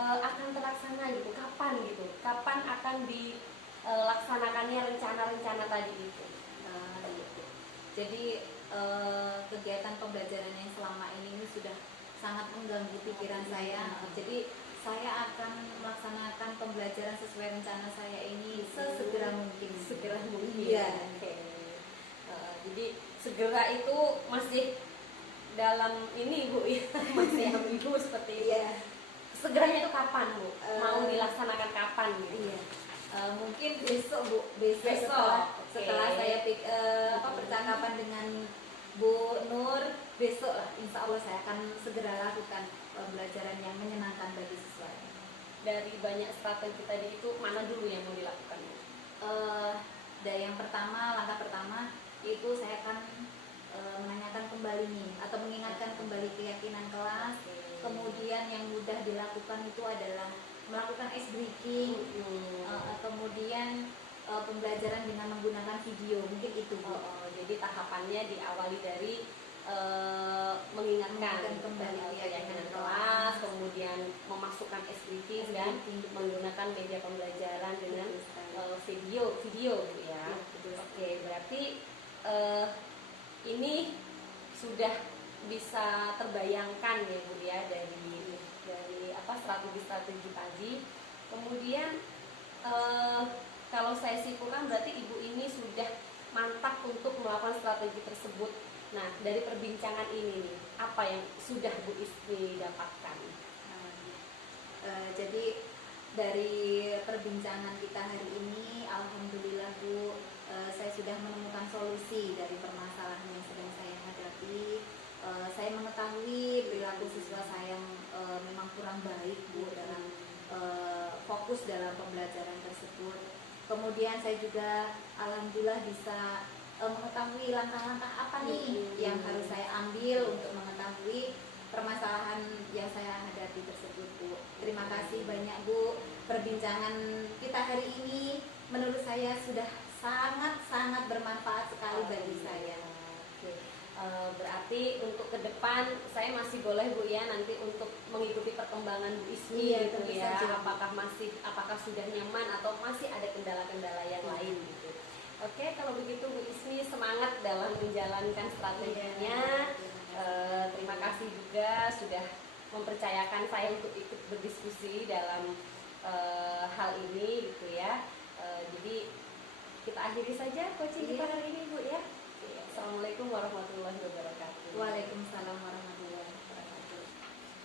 akan terlaksana gitu? Kapan gitu? Kapan akan dilaksanakannya rencana-rencana tadi itu? Gitu. Jadi kegiatan pembelajaran yang selama ini sudah sangat mengganggu pikiran saya. Jadi saya akan melaksanakan pembelajaran sesuai rencana saya ini sesegera mungkin. Segera mungkin. Iya. Okay. Jadi segera itu masih dalam ini Bu ya, masih ambigu seperti itu. Iya. Segeranya itu kapan Bu? Mau dilaksanakan kapan gitu? Iya. Mungkin besok Bu, setelah saya percakapan dengan Bu Nur, besok lah insya Allah saya akan segera lakukan pembelajaran yang menyenangkan bagi siswa. Dari banyak strategi tadi itu mana dulu yang mau dilakukan? Dari yang pertama, langkah pertama itu saya akan menanyakan kembali nih atau mengingatkan kembali keyakinan kelas. Kemudian yang mudah dilakukan itu adalah melakukan ice breaking, kemudian pembelajaran dengan menggunakan video, mungkin itu Bu. Jadi tahapannya diawali dari mengingatkan kembali keyakinan kelas, kemudian memasukkan ice breaking dan menggunakan media pembelajaran dengan video gitu ya. Oke, berarti ini sudah bisa terbayangkan ya Bu ya dari strategi-strategi tadi. Kemudian kalau saya simpulkan berarti Ibu ini sudah mantap untuk melakukan strategi tersebut. Nah, dari perbincangan ini nih, apa yang sudah Bu Ismi dapatkan? Jadi dari perbincangan kita hari ini, alhamdulillah Bu, saya sudah menemukan solusi dari permasalahan yang sedang saya hadapi. Saya mengetahui perilaku siswa saya yang memang kurang baik Bu dalam fokus dalam pembelajaran tersebut. Kemudian saya juga alhamdulillah bisa mengetahui langkah-langkah apa nih yang harus saya ambil untuk mengetahui permasalahan yang saya hadapi tersebut Bu. Terima kasih banyak Bu. Perbincangan kita hari ini menurut saya sudah sangat-sangat bermanfaat sekali bagi saya. Berarti untuk ke depan saya masih boleh Bu ya nanti untuk mengikuti perkembangan Bu Ismi Iya, gitu tentu ya. saja. Apakah sudah nyaman atau masih ada kendala-kendala yang lain gitu. Oke, kalau begitu Bu Ismi semangat dalam menjalankan strateginya. Terima kasih juga sudah mempercayakan saya untuk ikut berdiskusi dalam hal ini gitu ya. Jadi kita akhiri saja coaching kita hari ini Bu ya. Assalamualaikum warahmatullahi wabarakatuh. Waalaikumsalam warahmatullahi wabarakatuh.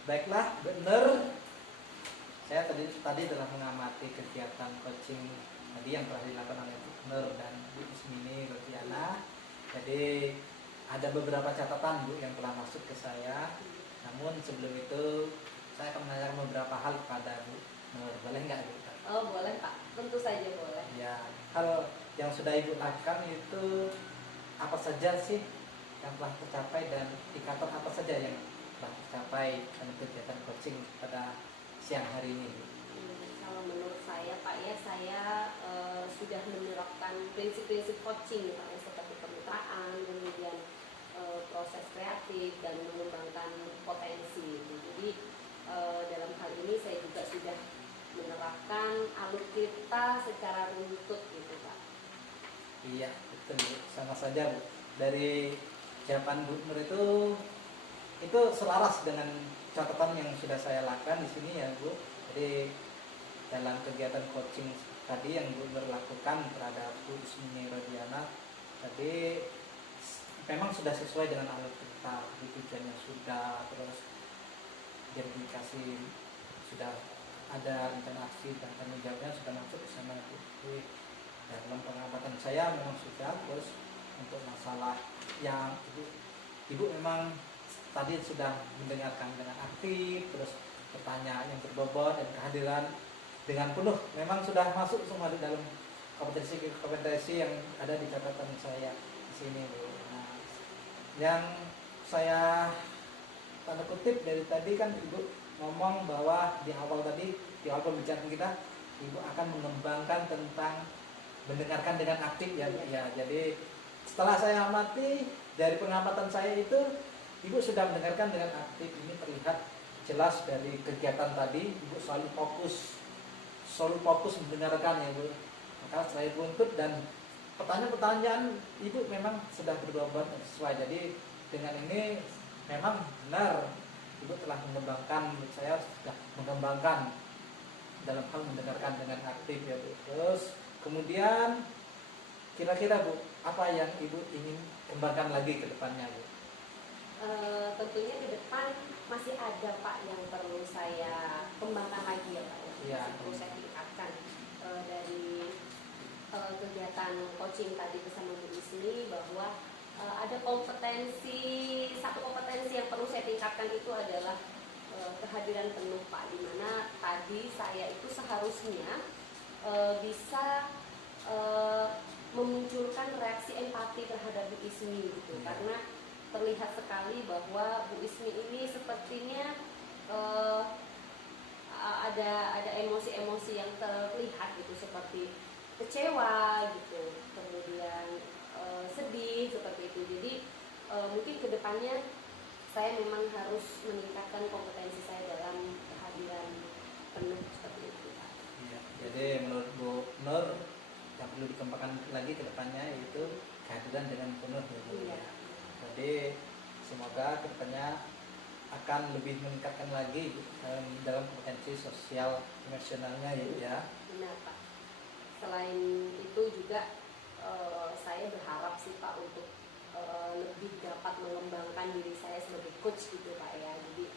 Baiklah, benar. Saya tadi telah mengamati kegiatan coaching tadi yang telah dilakukan oleh Bu Nur dan Bu Ismini Rotiana. Jadi ada beberapa catatan Bu yang telah masuk ke saya. Namun sebelum itu saya akan menanyakan beberapa hal kepada Bu Nur. Boleh nggak Bu? Oh boleh Pak, tentu saja boleh. Ya, hal yang sudah Ibu lakukan itu apa saja sih yang telah tercapai dan indikator apa saja yang telah tercapai dalam kegiatan coaching pada siang hari ini? Kalau menurut saya Pak ya, saya sudah menerapkan prinsip-prinsip coaching misalnya seperti kemitraan, kemudian proses kreatif dan mengembangkan potensi gitu. Jadi dalam hal ini saya juga sudah menerapkan alur kita secara runtut gitu Pak. Iya, betul Bu. Sama saja Bu. Dari jawaban Bu Nur itu selaras dengan catatan yang sudah saya lakukan di sini ya Bu. Jadi dalam kegiatan coaching tadi yang Bu Nur lakukan terhadap Bu Ismini Rodiana tadi memang sudah sesuai dengan alur kita, tujuannya sudah, terus verifikasi sudah ada, rencana aksi dan tanggung jawabnya sudah masuk ke sana Bu. Jadi, dalam pengamatan saya memang sudah. Terus untuk masalah yang ibu memang tadi sudah mendengarkan dengan aktif, terus pertanyaan yang berbobot dan kehadiran dengan penuh memang sudah masuk semua di dalam kompetensi yang ada di catatan saya di sini Bu. Nah, yang saya tanda kutip dari tadi kan Ibu ngomong bahwa di awal pembicaraan kita Ibu akan mengembangkan tentang mendengarkan dengan aktif ya, ya. Jadi setelah saya amati dari pengamatan saya itu Ibu sudah mendengarkan dengan aktif. Ini terlihat jelas dari kegiatan tadi Ibu selalu fokus mendengarkan ya Bu. Maka saya runtut dan pertanyaan-pertanyaan Ibu memang sudah berbobot sesuai. Jadi dengan ini memang benar Ibu telah mengembangkan, menurut saya sudah mengembangkan dalam hal mendengarkan dengan aktif ya Bu. Terus kemudian kira-kira Bu, apa yang Ibu ingin kembangkan lagi ke depannya Bu? Tentunya ke depan masih ada Pak yang perlu saya kembangkan lagi ya Pak. Ya. Perlu saya tingkatkan dari kegiatan coaching tadi bersama Bu Ismi bahwa ada satu kompetensi yang perlu saya tingkatkan itu adalah kehadiran penuh Pak, di mana tadi saya itu seharusnya bisa memunculkan reaksi empati terhadap Bu Ismi gitu. Karena terlihat sekali bahwa Bu Ismi ini sepertinya ada emosi-emosi yang terlihat gitu, seperti kecewa gitu, kemudian sedih seperti itu. Jadi mungkin kedepannya saya memang harus meningkatkan kompetensi saya dalam kehadiran penuh seperti itu Pak. Iya, jadi menurut Bu Nur yang perlu dikembangkan lagi ke depannya yaitu kehadiran dengan penuh ya Bu. Iya. Jadi semoga ke depannya akan lebih meningkatkan lagi dalam kompetensi sosial emosionalnya ya. Benar Pak. Selain itu juga saya berharap sih Pak untuk lebih dapat mengembangkan diri saya sebagai coach gitu Pak ya. Jadi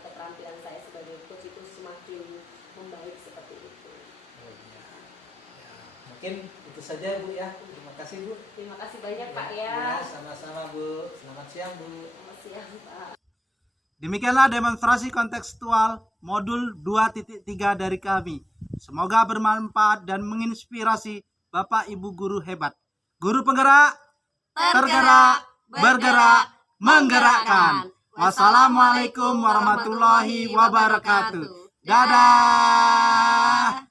keterampilan saya sebagai coach itu semakin membaik seperti itu. Oh iya. Ya, mungkin itu saja Bu ya. Terima kasih Bu. Terima kasih banyak Pak ya. Ya, sama-sama Bu. Selamat siang Bu. Selamat siang Pak. Demikianlah demonstrasi kontekstual modul 2.3 dari kami. Semoga bermanfaat dan menginspirasi Bapak Ibu guru hebat. Guru penggerak, tergerak, bergerak, menggerakkan. Wassalamualaikum warahmatullahi wabarakatuh. Dadah.